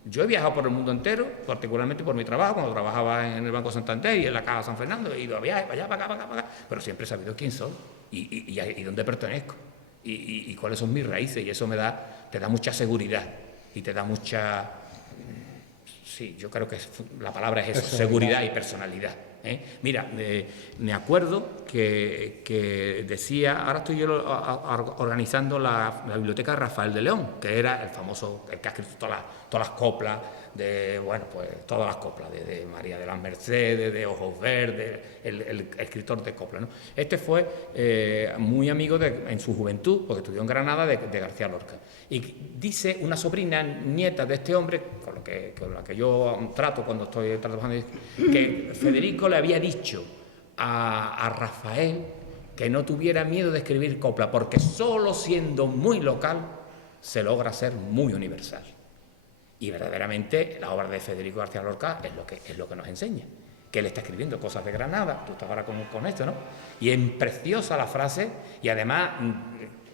Yo he viajado por el mundo entero, particularmente por mi trabajo, cuando trabajaba en el Banco Santander y en la Caja San Fernando, he ido a viajes para allá, para acá, pero siempre he sabido quién soy y dónde pertenezco y cuáles son mis raíces, y eso te da mucha seguridad y te da mucha... Sí, yo creo que la palabra es eso, seguridad y personalidad. Mira, me acuerdo que decía, ahora estoy yo organizando la biblioteca de Rafael de León, que era el famoso, el que ha escrito todas las coplas, bueno, pues todas las coplas, de María de las Mercedes, de Ojos Verdes, el escritor de coplas, ¿no? Este fue muy amigo en su juventud, porque estudió en Granada, de García Lorca. Y dice una sobrina, nieta de este hombre, con la que yo trato cuando estoy trabajando, que Federico le había dicho a Rafael que no tuviera miedo de escribir copla, porque solo siendo muy local se logra ser muy universal. Y verdaderamente la obra de Federico García Lorca es lo que nos enseña, que él está escribiendo cosas de Granada, tú estás ahora con esto, ¿no? Y es preciosa la frase, y además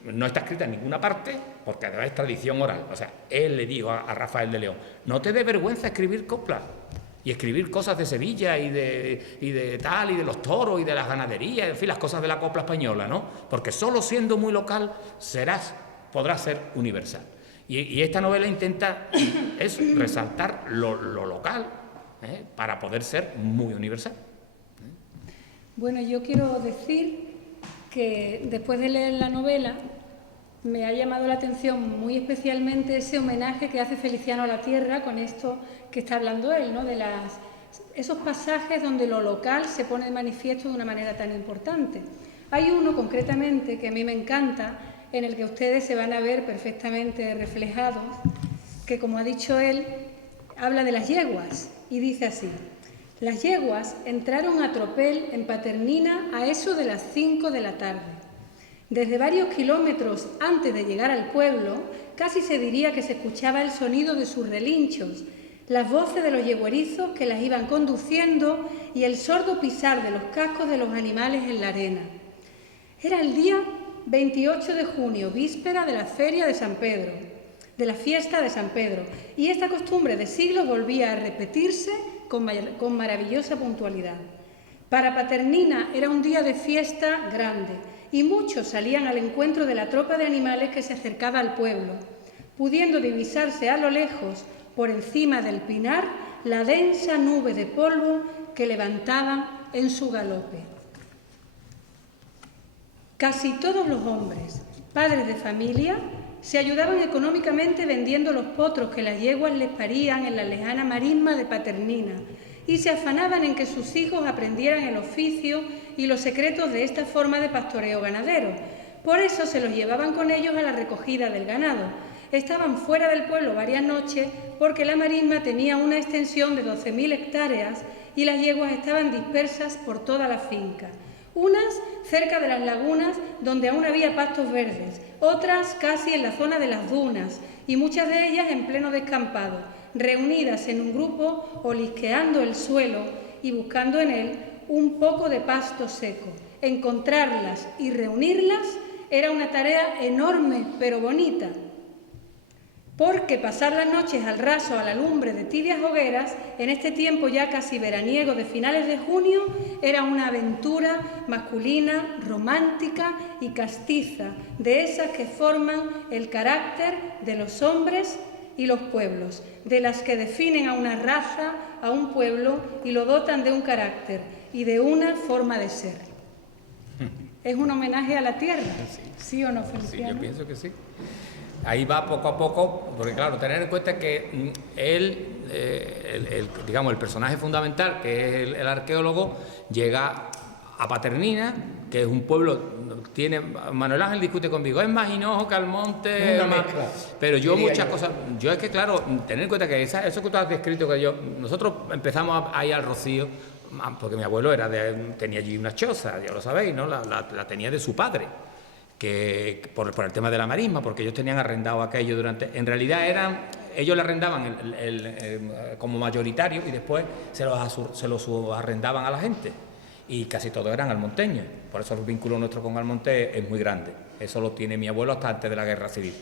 no está escrita en ninguna parte, porque además es tradición oral. O sea, él le dijo a Rafael de León, no te dé vergüenza escribir coplas y escribir cosas de Sevilla y de tal, y de los toros y de las ganaderías, en fin, las cosas de la copla española, ¿no? Porque solo siendo muy local podrás ser universal. Y esta novela intenta resaltar lo local, para poder ser muy universal. Bueno, yo quiero decir que después de leer la novela me ha llamado la atención muy especialmente ese homenaje que hace Feliciano a la tierra con esto que está hablando él, ¿no? De esos pasajes donde lo local se pone de manifiesto de una manera tan importante. Hay uno concretamente que a mí me encanta, en el que ustedes se van a ver perfectamente reflejados, que, como ha dicho él, habla de las yeguas y dice así: las yeguas entraron a tropel en Paternina a eso de las 5 de la tarde. Desde varios kilómetros antes de llegar al pueblo, casi se diría que se escuchaba el sonido de sus relinchos, las voces de los yeguerizos que las iban conduciendo y el sordo pisar de los cascos de los animales en la arena. Era el día 28 de junio, víspera de la feria de San Pedro, de la fiesta de San Pedro, y esta costumbre de siglos volvía a repetirse con maravillosa puntualidad. Para Paternina era un día de fiesta grande, y muchos salían al encuentro de la tropa de animales que se acercaba al pueblo, pudiendo divisarse a lo lejos, por encima del pinar, la densa nube de polvo que levantaban en su galope. Casi todos los hombres, padres de familia, se ayudaban económicamente vendiendo los potros que las yeguas les parían en la lejana marisma de Paternina, y se afanaban en que sus hijos aprendieran el oficio y los secretos de esta forma de pastoreo ganadero. Por eso se los llevaban con ellos a la recogida del ganado. Estaban fuera del pueblo varias noches porque la marisma tenía una extensión de 12.000 hectáreas y las yeguas estaban dispersas por toda la finca. Unas cerca de las lagunas donde aún había pastos verdes, otras casi en la zona de las dunas y muchas de ellas en pleno descampado, reunidas en un grupo olisqueando el suelo y buscando en él un poco de pasto seco. Encontrarlas y reunirlas era una tarea enorme pero bonita, porque pasar las noches al raso a la lumbre de tibias hogueras, en este tiempo ya casi veraniego de finales de junio, era una aventura masculina, romántica y castiza, de esas que forman el carácter de los hombres y los pueblos, de las que definen a una raza, a un pueblo y lo dotan de un carácter y de una forma de ser. ¿Es un homenaje a la tierra? ¿Sí o no, Feliciano? Sí, yo pienso que sí. Ahí va poco a poco, porque claro, tener en cuenta que él, digamos, el personaje fundamental, que es el arqueólogo, llega a Paternina, que es un pueblo, tiene, Manuel Ángel discute conmigo, es más hinojo que Almonte, Una mezcla, pero yo diría muchas yo. cosas, yo es que claro, tener en cuenta que eso que tú has descrito, que nosotros empezamos a ir al Rocío, porque mi abuelo tenía allí una choza, ya lo sabéis, ¿no? La tenía de su padre, que por el tema de la marisma, porque ellos tenían arrendado aquello en realidad ellos le arrendaban como mayoritario y después se los subarrendaban a la gente, y casi todos eran almonteños, por eso el vínculo nuestro con Almonte es muy grande, eso lo tiene mi abuelo hasta antes de la Guerra Civil.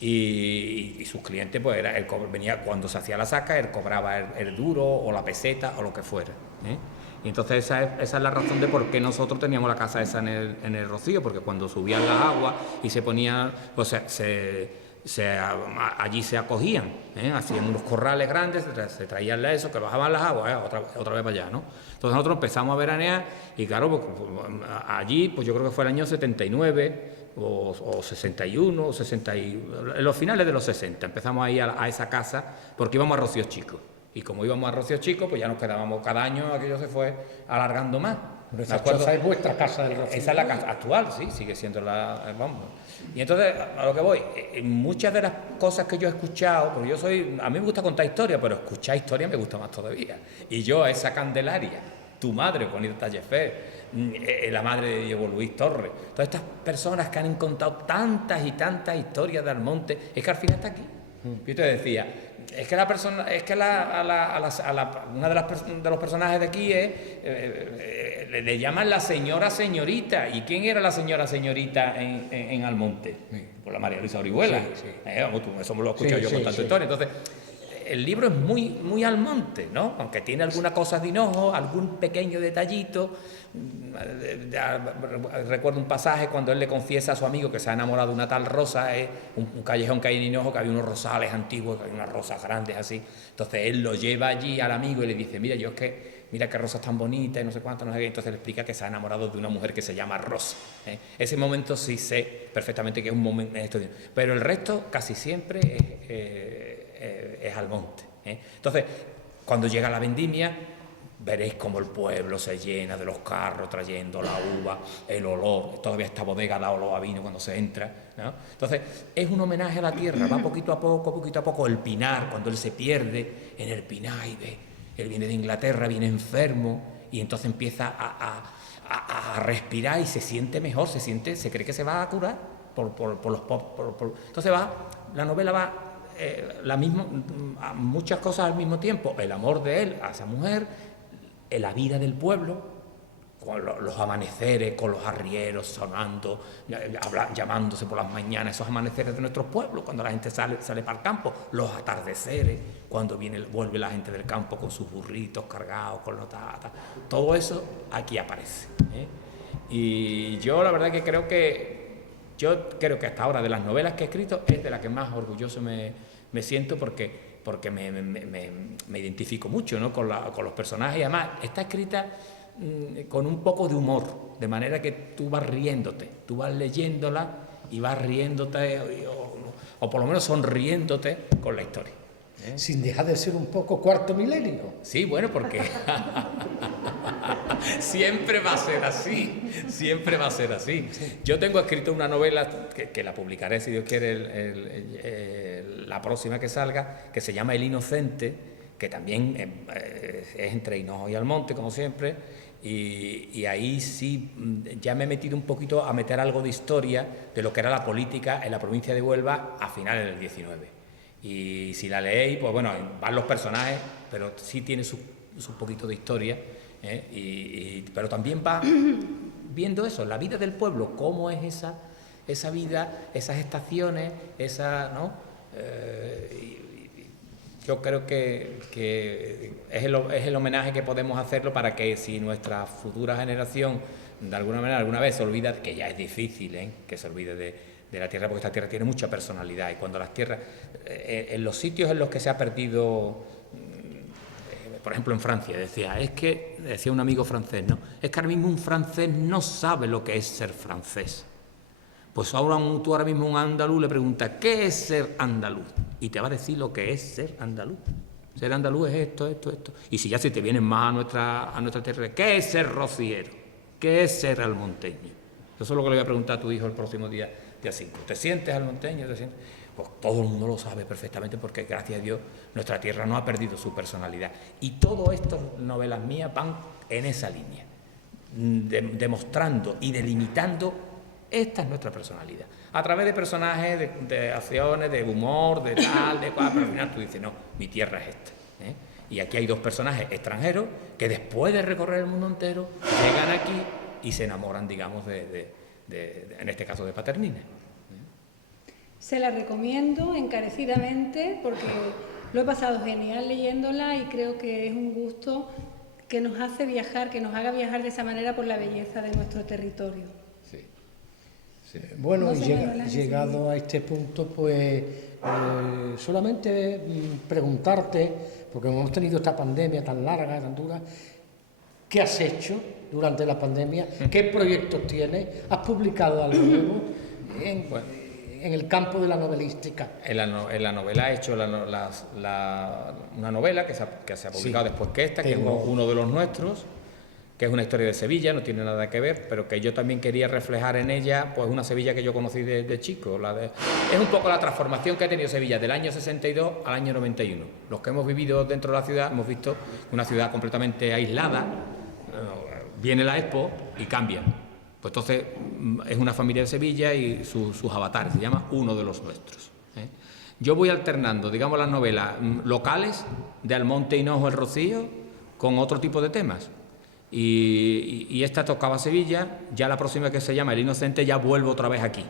Y sus clientes, pues venía cuando se hacía la saca, él cobraba el duro o la peseta o lo que fuera, ¿eh? Y entonces esa es la razón de por qué nosotros teníamos la casa esa en el Rocío, porque cuando subían las aguas y se ponían, pues allí se acogían, ¿eh? Hacían unos corrales grandes, se traían eso, que bajaban las aguas, otra vez para allá, ¿no? Entonces nosotros empezamos a veranear y claro, pues, allí, pues yo creo que fue el año 79, o 61, o 60, en los finales de los 60, empezamos a ir a esa casa porque íbamos a Rocío Chico. Y como íbamos a Rocío Chico, pues ya nos quedábamos cada año, aquello se fue alargando más. Pero esa choza es vuestra casa del Rocío. Esa es la casa actual, sí, sigue siendo vamos. Y entonces, a lo que voy, muchas de las cosas que yo he escuchado, porque a mí me gusta contar historias, pero escuchar historias me gusta más todavía. Y yo a esa Candelaria, tu madre, Juanita Tallefer, la madre de Diego Luis Torres, todas estas personas que han contado tantas y tantas historias de Almonte, es que al final está aquí. Yo te decía, es que una de los personajes de aquí le llaman la señorita. ¿Y quién era la señorita en Almonte? Pues la María Luisa Orihuela. Sí. Eso me lo he escuchado yo contando historia. Entonces, el libro es muy, muy Almonte, ¿no? Aunque tiene alguna cosa de hinojo, algún pequeño detallito. Recuerdo un pasaje cuando él le confiesa a su amigo que se ha enamorado de una tal Rosa, un callejón que hay en Hinojo, que había unos rosales antiguos, que hay unas rosas grandes así. Entonces él lo lleva allí al amigo y le dice, mira qué rosas tan bonitas y no sé cuánto, no sé qué. Entonces le explica que se ha enamorado de una mujer que se llama Rosa, ¿eh? Ese momento sí sé perfectamente que es un momento en esto, pero el resto casi siempre es Almonte, ¿eh? Entonces, cuando llega la vendimia, veréis cómo el pueblo se llena de los carros trayendo la uva, el olor, todavía esta bodega da olor a vino cuando se entra, ¿no? Entonces, es un homenaje a la tierra, va poquito a poco, el pinar, cuando él se pierde en el pinar y ve, él viene de Inglaterra, viene enfermo, y entonces empieza a respirar y se siente mejor, se cree que se va a curar entonces la novela va muchas cosas al mismo tiempo, el amor de él a esa mujer, la vida del pueblo, con los amaneceres, con los arrieros sonando, llamándose por las mañanas, esos amaneceres de nuestros pueblos, cuando la gente sale para el campo, los atardeceres, cuando vuelve la gente del campo con sus burritos cargados, con los tatas, todo eso aquí aparece, ¿eh? Y yo la verdad que creo que hasta ahora de las novelas que he escrito es de la que más orgulloso me siento porque me identifico mucho, ¿no? con los personajes, y además está escrita con un poco de humor, de manera que tú vas riéndote, tú vas leyéndola y vas riéndote o por lo menos sonriéndote con la historia, ¿eh? Sin dejar de ser un poco cuarto milenio. Sí, bueno, porque siempre va a ser así, siempre va a ser así. Yo tengo escrito una novela que la publicaré, si Dios quiere, la próxima que salga, que se llama El Inocente, que también es entre Hinojo y Almonte, como siempre, y ahí sí ya me he metido un poquito a meter algo de historia de lo que era la política en la provincia de Huelva a finales del 19. Y si la leéis, pues bueno, van los personajes, pero sí tiene un poquito de historia, pero también va viendo eso, la vida del pueblo, cómo es esa vida, esas estaciones, ¿no? Yo creo que es el homenaje que podemos hacerlo para que si nuestra futura generación de alguna manera alguna vez se olvida, que ya es difícil, que se olvide de la tierra, porque esta tierra tiene mucha personalidad, y cuando las tierras, en los sitios en los que se ha perdido, por ejemplo en Francia, decía un amigo francés, ¿no? Es que ahora mismo un francés no sabe lo que es ser francés. Pues tú ahora mismo a un andaluz le preguntas, ¿qué es ser andaluz? Y te va a decir lo que es ser andaluz. Ser andaluz es esto. Y si te vienen más a nuestra tierra, ¿qué es ser rociero? ¿Qué es ser almonteño? Eso es lo que le voy a preguntar a tu hijo el próximo día 5. ¿Te sientes almonteño? Pues todo el mundo lo sabe perfectamente, porque gracias a Dios nuestra tierra no ha perdido su personalidad. Y todas estas novelas mías van en esa línea, demostrando y delimitando esta es nuestra personalidad. A través de personajes, de acciones, de humor, de tal, de cual, pero al final tú dices, no, mi tierra es esta. Y aquí hay dos personajes extranjeros que después de recorrer el mundo entero llegan aquí y se enamoran, digamos, en este caso de Paternina. Se la recomiendo encarecidamente porque lo he pasado genial leyéndola y creo que es un gusto que nos hace viajar, que nos haga viajar de esa manera por la belleza de nuestro territorio. Sí. Bueno, llegado a este punto, pues solamente preguntarte, porque hemos tenido esta pandemia tan larga, tan dura, ¿qué has hecho durante la pandemia? ¿Qué proyectos tienes? ¿Has publicado algo nuevo en el campo de la novelística? En la novela he hecho una novela que se ha publicado después que esta, que es uno de los nuestros, que es una historia de Sevilla, no tiene nada que ver, pero que yo también quería reflejar en ella, pues una Sevilla que yo conocí de chico. Es un poco la transformación que ha tenido Sevilla del año 62 al año 91. Los que hemos vivido dentro de la ciudad hemos visto una ciudad completamente aislada, viene la Expo y cambia. Pues entonces es una familia de Sevilla y sus avatares, se llama Uno de los Nuestros. Yo voy alternando, digamos, las novelas locales de Almonte, Hinojo, El Rocío, con otro tipo de temas. Y esta tocaba Sevilla, ya la próxima, que se llama El Inocente, ya vuelvo otra vez aquí.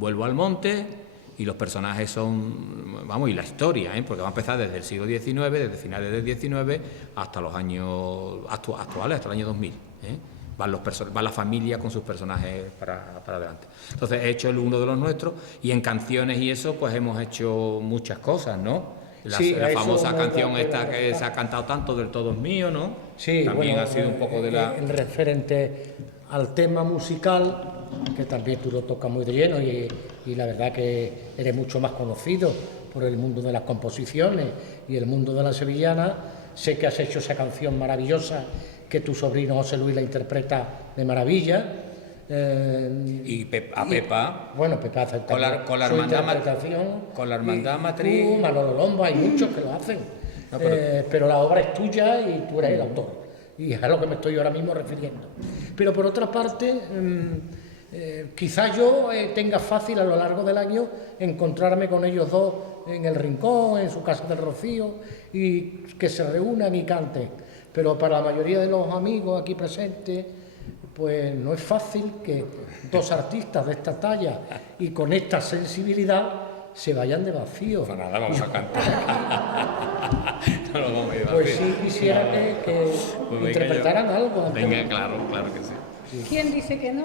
Vuelvo al monte y los personajes son, y la historia, porque va a empezar desde el siglo XIX, desde finales del XIX hasta los años actuales, hasta el año 2000. Va la familia con sus personajes para adelante. Entonces he hecho el Uno de los Nuestros, y en canciones y eso pues hemos hecho muchas cosas, ¿no? La famosa canción esta que se ha cantado tanto, del Todo es mío, ¿no? Sí, también ha sido un poco de la... El referente al tema musical, que también tú lo tocas muy de lleno, y la verdad que eres mucho más conocido por el mundo de las composiciones y el mundo de la sevillana. Sé que has hecho esa canción maravillosa que tu sobrino José Luis la interpreta de maravilla. Y Pepa. Bueno, Pepa hace con la hermandad matriz. Manolo Lomba, hay muchos que lo hacen. No, pero la obra es tuya y tú eres el autor. Y es a lo que me estoy ahora mismo refiriendo. Pero por otra parte, quizás yo tenga fácil a lo largo del año encontrarme con ellos dos en el Rincón, en su casa del Rocío, y que se reúnan y canten. Pero para la mayoría de los amigos aquí presentes, pues no es fácil que dos artistas de esta talla y con esta sensibilidad se vayan de vacío. Pues nada, vamos a cantar. No lo vamos a ir de vacío. Pues sí quisiera que pues interpretaran algo. Venga, claro que sí. ¿Quién dice que no?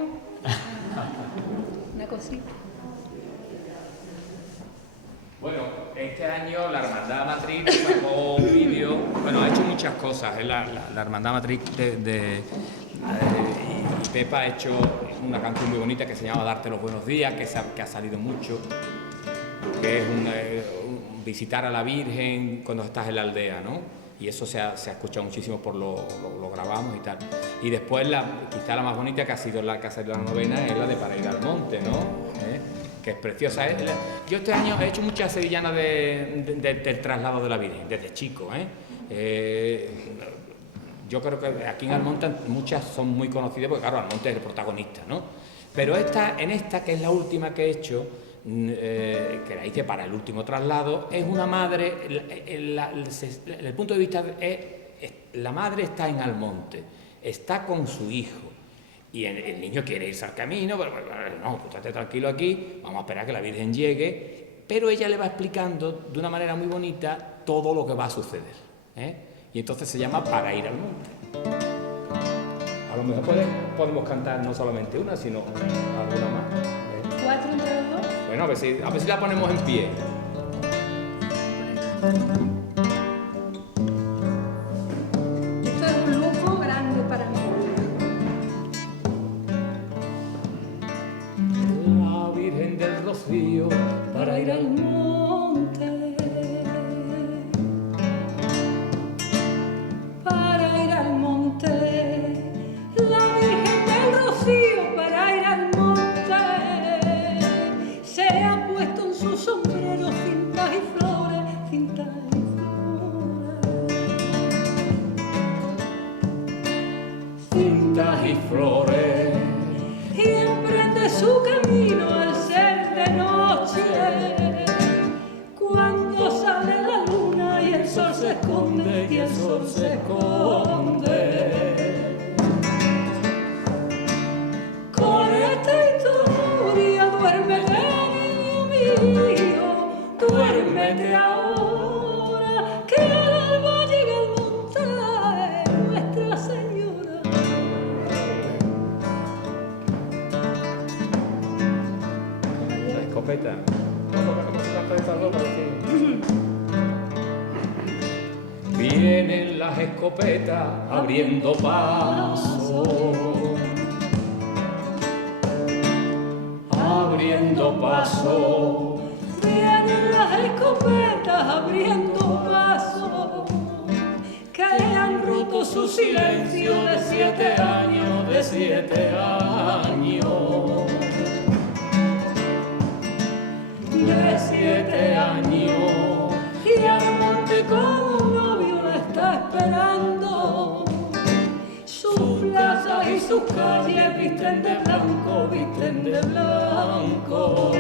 Una cosita. Bueno, este año la Hermandad Matriz sacó un vídeo, ha hecho muchas cosas. La Hermandad Matriz y Pepa ha hecho una canción muy bonita que se llama Darte los buenos días, que ha salido mucho, que es visitar a la Virgen cuando estás en la aldea, ¿no? Y eso se ha escuchado muchísimo, lo grabamos y tal. Y después, quizá la más bonita, que ha sido la novena, es la de Para ir al monte, ¿no? Que es preciosa. Yo este año he hecho muchas sevillanas del traslado de la Virgen, desde chico. Yo creo que aquí en Almonte muchas son muy conocidas, porque claro, Almonte es el protagonista, ¿no? Pero en esta, que es la última que he hecho, que la hice para el último traslado, es una madre, el punto de vista es la madre está en Almonte, está con su hijo, y el niño quiere irse al camino, pero no, tú estate tranquilo aquí, vamos a esperar que la Virgen llegue, pero ella le va explicando de una manera muy bonita todo lo que va a suceder, ¿eh? Y entonces se llama Para ir al monte. A lo mejor podemos cantar no solamente una, sino alguna más, ¿eh? 4 entre los 2. Bueno, a ver si la ponemos en pie. Esto es un lujo grande para mí. La Virgen del Rocío Para ir al monte, para ir al monte, la Virgen del Rocío, para ir al monte, se ha puesto en su sombrero cintas y flores, cintas y flores, cintas y flores, y emprende su camino al ser de noche, cuando sale la luna y el sol se esconde, y el sol se esconde. Con esta historia duérmete, niño mío, duérmete ahora, que el alba llega al monte, Nuestra Señora. la escopeta. Vienen las escopetas abriendo paso, abriendo paso. Vienen las escopetas abriendo paso, que han roto su silencio de 7 años, de 7 años. de 7 años, y al monte como un novio la está esperando. Sus plazas y sus calles visten de blanco, visten de blanco.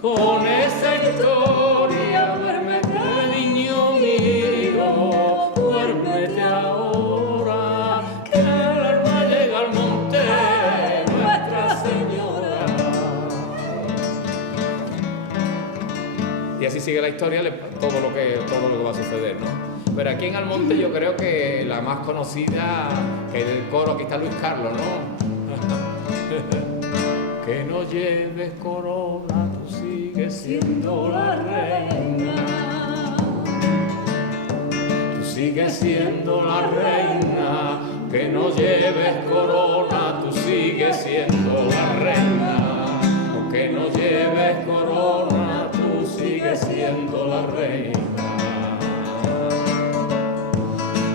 Con esa historia, duérmete, niño mío, duérmete ahora, que el alba llega al monte, Nuestra Señora. Y así sigue la historia, todo lo que va a suceder, ¿no? Pero aquí en Almonte yo creo que la más conocida, que del coro, aquí está Luis Carlos, ¿no? Que no lleves corona, tú sigues siendo la reina. Tú sigues siendo la reina. Que no lleves corona, tú sigues siendo la reina. Que no lleves corona, tú sigues siendo la reina.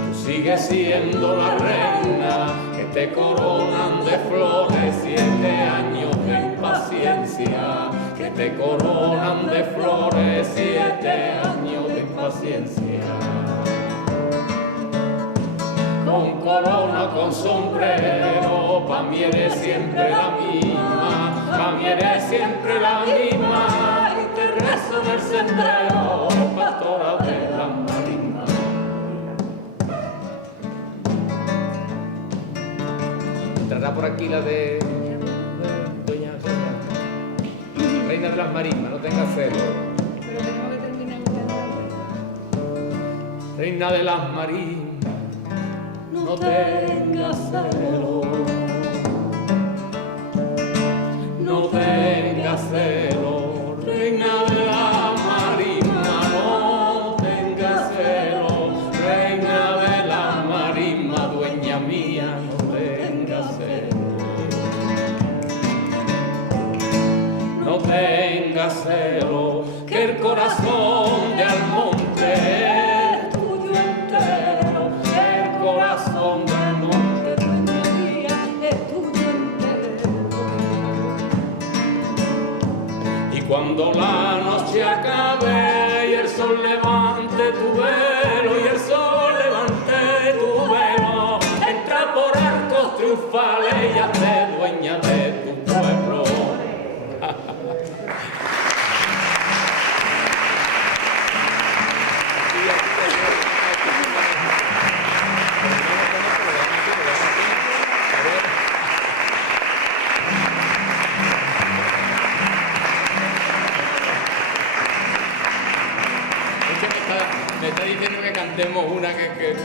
Tú sigues siendo la reina. Que te coronan de flores 7 años de impaciencia, que te coronan de flores 7 años de impaciencia. Con corona, con sombrero, pa' mí eres siempre la misma, pa' mí eres siempre la misma, y te rezo en el sendero, pastora de la marina. Entrará por aquí la de Doña Reina de las Marismas, no tengas celo. Pero tengo que terminar un Reina de las Marismas, no tengas celo, no tengas celo. Reina de las Marismas, no tengas celo. Reina de las Marismas, dueña mía, no tengas celo. No tengas celo, que el corazón de Almonte es tuyo entero. El corazón de Almonte, dueña mía, es tuyo entero. y cuando la noche acabe y el sol levante tu velo, y el sol levante tu velo, entra por arcos triunfales y hazte dueña de tu pueblo. me está diciendo que cantemos una que...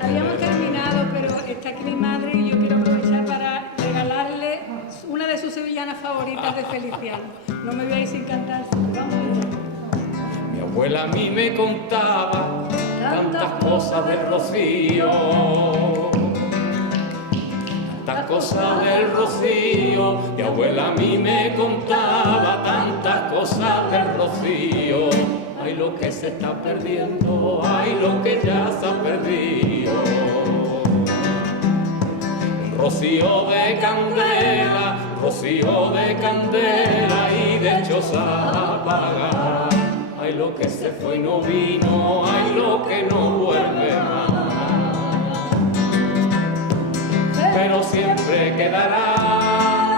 Habíamos terminado, pero está aquí mi madre y yo quiero aprovechar para regalarle una de sus sevillanas favoritas de Feliciano. No me veáis sin cantar, vamos allá. Mi abuela a mí me contaba tantas cosas del Rocío, tantas cosas del Rocío. Mi abuela a mí me contaba tantas cosas del Rocío. Ay, lo que se está perdiendo, ay, lo que ya se ha perdido. Rocío de candela, rocío de candela y de choza apagada. Ay, lo que se fue y no vino, ay, lo que no vuelve más. Pero siempre quedará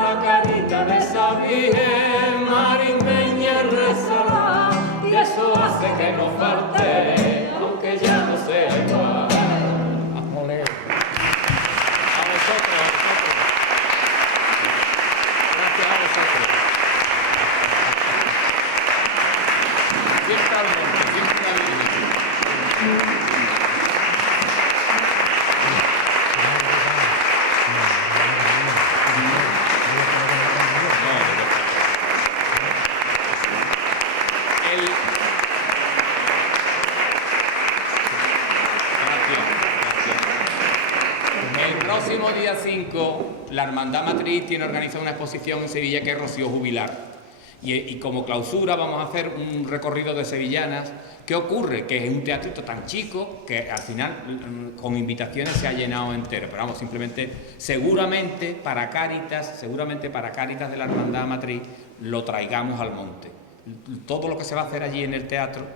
la carita de esa virgen marinmeña y rezará, y eso hace que no falte, aunque ya no sea igual. A vosotros, a vosotros. Gracias a vosotros. Siempre al monte, siempre al límite. El próximo día 5, la Hermandad Matriz tiene organizada una exposición en Sevilla que es Rocío Jubilar. Y como clausura vamos a hacer un recorrido de sevillanas. ¿Qué ocurre? Que es un teatrito tan chico que al final con invitaciones se ha llenado entero. Pero vamos, simplemente, seguramente para Cáritas de la Hermandad Matriz lo traigamos al monte. Todo lo que se va a hacer allí en el teatro,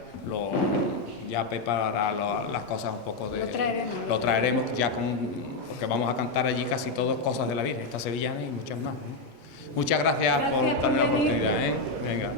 ya preparará las cosas un poco de... Lo traeremos ya porque vamos a cantar allí casi todas cosas de la Virgen, esta sevillana y muchas más. Muchas gracias por darme la oportunidad. Venga.